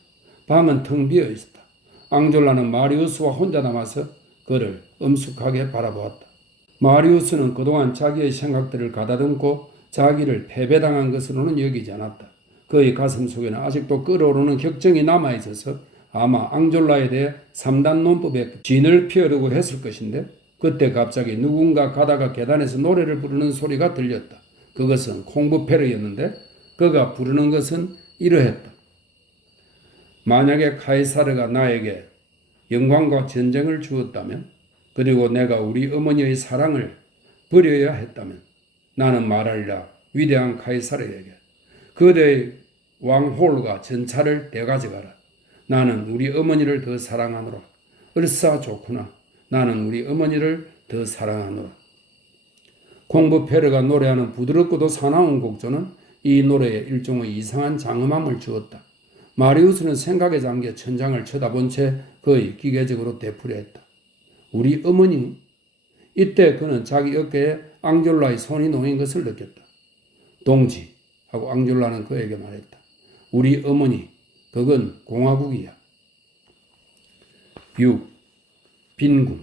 방은 텅 비어 있었다. 앙졸라는 마리우스와 혼자 남아서 그를 엄숙하게 바라보았다. 마리우스는 그동안 자기의 생각들을 가다듬고 자기를 패배당한 것으로는 여기지 않았다. 그의 가슴 속에는 아직도 끓어오르는 격정이 남아있어서 아마 앙졸라에 대해 3단 논법에 진을 피우려고 했을 것인데 그때 갑자기 누군가 가다가 계단에서 노래를 부르는 소리가 들렸다. 그것은 콩고페르였는데 그가 부르는 것은 이러했다. 만약에 카이사르가 나에게 영광과 전쟁을 주었다면 그리고 내가 우리 어머니의 사랑을 버려야 했다면 나는 말하리라 위대한 카이사르에게 그대의 왕홀과 전차를 떼가져가라. 나는 우리 어머니를 더 사랑하노라. 얼싸 좋구나. 나는 우리 어머니를 더 사랑하노라. 콩고페르가 노래하는 부드럽고도 사나운 곡조는 이 노래에 일종의 이상한 장엄함을 주었다. 마리우스는 생각에 잠겨 천장을 쳐다본 채 거의 기계적으로 되풀이했다. 우리 어머니? 이때 그는 자기 어깨에 앙졸라의 손이 놓인 것을 느꼈다. 동지 하고 앙졸라는 그에게 말했다. 우리 어머니, 그건 공화국이야. 6. 빈궁.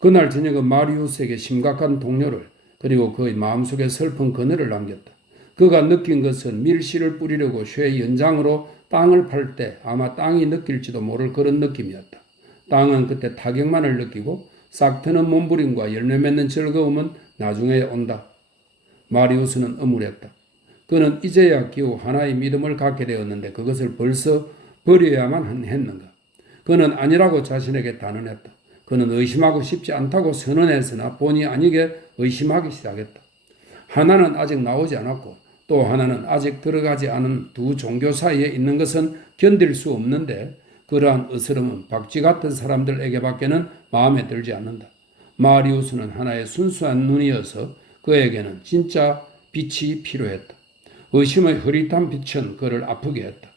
그날 저녁은 마리우스에게 심각한 동료를 그리고 그의 마음속에 슬픈 그늘을 남겼다. 그가 느낀 것은 밀씨를 뿌리려고 쇠 연장으로 땅을 팔 때 아마 땅이 느낄지도 모를 그런 느낌이었다. 땅은 그때 타격만을 느끼고 싹 트는 몸부림과 열매 맺는 즐거움은 나중에 온다. 마리우스는 음울했다. 그는 이제야 겨우 하나의 믿음을 갖게 되었는데 그것을 벌써 버려야만 했는가. 그는 아니라고 자신에게 단언했다. 그는 의심하고 싶지 않다고 선언했으나 본의 아니게 의심하기 시작했다. 하나는 아직 나오지 않았고 또 하나는 아직 들어가지 않은 두 종교 사이에 있는 것은 견딜 수 없는데 그러한 으스름은 박쥐 같은 사람들에게밖에는 마음에 들지 않는다. 마리우스는 하나의 순수한 눈이어서 그에게는 진짜 빛이 필요했다. 의심의 흐릿한 빛은 그를 아프게 했다.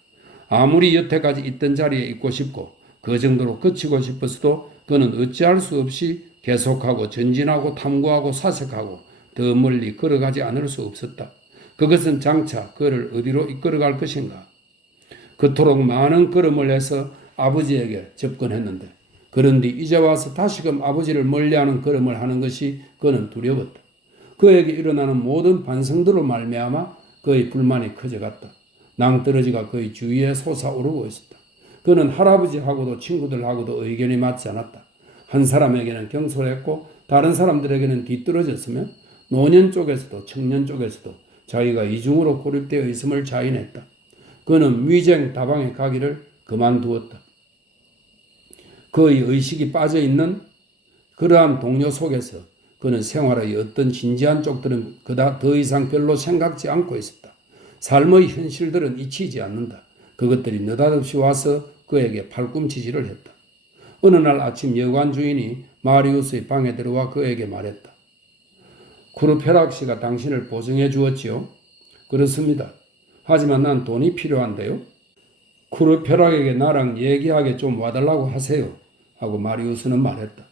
아무리 여태까지 있던 자리에 있고 싶고 그 정도로 그치고 싶었어도 그는 어찌할 수 없이 계속하고 전진하고 탐구하고 사색하고 더 멀리 걸어가지 않을 수 없었다. 그것은 장차 그를 어디로 이끌어갈 것인가. 그토록 많은 걸음을 해서 아버지에게 접근했는데 그런데 이제 와서 다시금 아버지를 멀리하는 걸음을 하는 것이 그는 두려웠다. 그에게 일어나는 모든 반성들로 말미암아 그의 불만이 커져갔다. 낭떠러지가 그의 주위에 솟아오르고 있었다. 그는 할아버지하고도 친구들하고도 의견이 맞지 않았다. 한 사람에게는 경솔했고 다른 사람들에게는 뒤떨어졌으며 노년 쪽에서도 청년 쪽에서도 자기가 이중으로 고립되어 있음을 자인했다. 그는 위쟁 다방에 가기를 그만두었다. 그의 의식이 빠져있는 그러한 동료 속에서 그는 생활의 어떤 진지한 쪽들은 그다 더 이상 별로 생각지 않고 있었다. 삶의 현실들은 잊히지 않는다. 그것들이 느닷없이 와서 그에게 팔꿈치질을 했다. 어느 날 아침 여관 주인이 마리우스의 방에 들어와 그에게 말했다. 쿠르페락 씨가 당신을 보증해 주었지요? 그렇습니다. 하지만 난 돈이 필요한데요. 쿠르페락에게 나랑 얘기하게 좀 와달라고 하세요. 하고 마리우스는 말했다.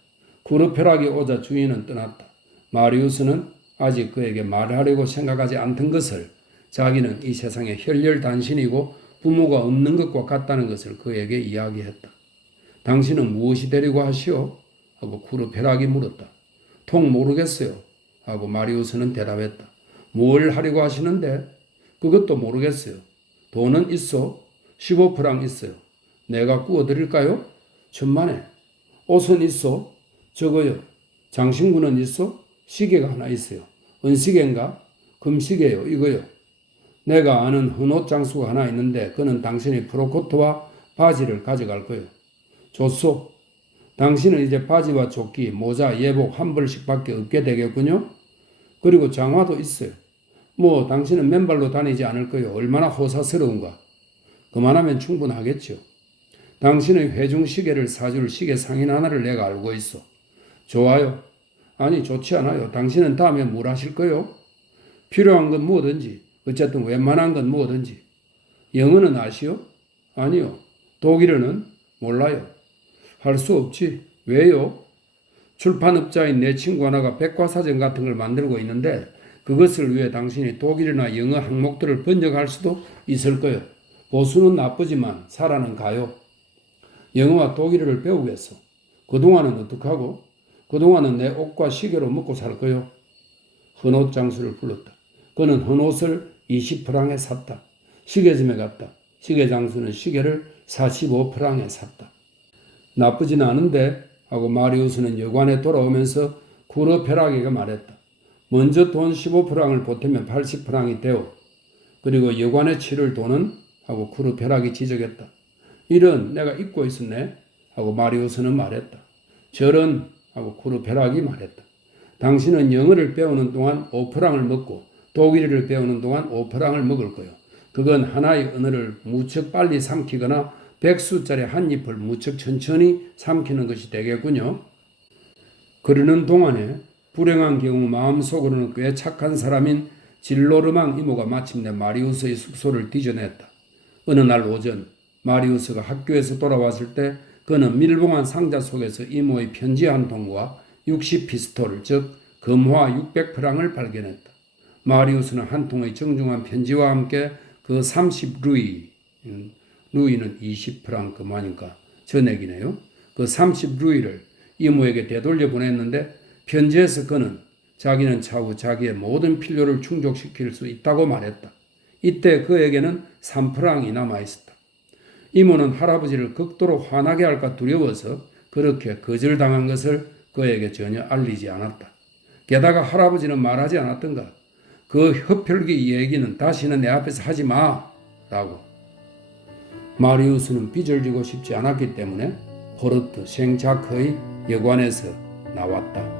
쿠르페락이 오자 주인은 떠났다. 마리우스는 아직 그에게 말하려고 생각하지 않던 것을 자기는 이 세상에 혈혈단신이고 부모가 없는 것과 같다는 것을 그에게 이야기했다. 당신은 무엇이 되려고 하시오? 하고 쿠르페락이 물었다. 통 모르겠어요. 하고 마리우스는 대답했다. 뭘 하려고 하시는데? 그것도 모르겠어요. 돈은 있어? 15프랑 있어요. 내가 구워드릴까요? 천만에. 옷은 있어? 저거요. 장신구는 있어? 시계가 하나 있어요. 은시계인가? 금시계요. 이거요. 내가 아는 헌옷 장수가 하나 있는데 그는 당신의 프로코트와 바지를 가져갈 거예요. 좋소. 당신은 이제 바지와 조끼, 모자, 예복 한 벌씩밖에 없게 되겠군요. 그리고 장화도 있어요. 뭐 당신은 맨발로 다니지 않을 거예요. 얼마나 호사스러운가. 그만하면 충분하겠죠. 당신의 회중 시계를 사줄 시계 상인 하나를 내가 알고 있어. 좋아요. 아니 좋지 않아요. 당신은 다음에 뭘 하실 거요? 필요한 건 뭐든지. 어쨌든 웬만한 건 뭐든지. 영어는 아시오? 아니요. 독일어는 몰라요. 할 수 없지. 왜요? 출판업자인 내 친구 하나가 백과사전 같은 걸 만들고 있는데 그것을 위해 당신이 독일어나 영어 항목들을 번역할 수도 있을 거예요. 보수는 나쁘지만 살아는 가요. 영어와 독일어를 배우겠어. 그동안은 어떡하고? 그동안은 내 옷과 시계로 먹고 살 거요. 헌옷 장수를 불렀다. 그는 헌옷을 20프랑에 샀다. 시계점에 갔다. 시계 장수는 시계를 45프랑에 샀다. 나쁘진 않은데 하고 마리우스는 여관에 돌아오면서 쿠르페락에게 말했다. 먼저 돈 15프랑을 보태면 80프랑이 되오. 그리고 여관에 치를 돈은? 하고 쿠르페락이 지적했다. 이런 내가 잊고 있었네. 하고 마리우스는 말했다. 저런? 하고 쿠르페락이 말했다. 당신은 영어를 배우는 동안 5프랑을 먹고 독일어를 배우는 동안 5프랑을 먹을 거요. 그건 하나의 언어를 무척 빨리 삼키거나 100수짜리 한 잎을 무척 천천히 삼키는 것이 되겠군요. 그러는 동안에 불행한 경우 마음속으로는 꽤 착한 사람인 질로르망 이모가 마침내 마리우스의 숙소를 뒤져냈다. 어느 날 오전 마리우스가 학교에서 돌아왔을 때 그는 밀봉한 상자 속에서 이모의 편지 한 통과 60피스톨 즉 금화 600프랑을 발견했다. 마리우스는 한 통의 정중한 편지와 함께 그 30루이 루이는 20프랑 금화니까 전액이네요. 그 30루이를 이모에게 되돌려 보냈는데 편지에서 그는 자기는 차후 자기의 모든 필요를 충족시킬 수 있다고 말했다. 이때 그에게는 3프랑이 남아있었다. 이모는 할아버지를 극도로 화나게 할까 두려워서 그렇게 거절당한 것을 그에게 전혀 알리지 않았다. 게다가 할아버지는 말하지 않았던가. 그 흡혈귀 얘기는 다시는 내 앞에서 하지 마 라고. 마리우스는 빚을 지고 싶지 않았기 때문에 포르트 생자크의 여관에서 나왔다.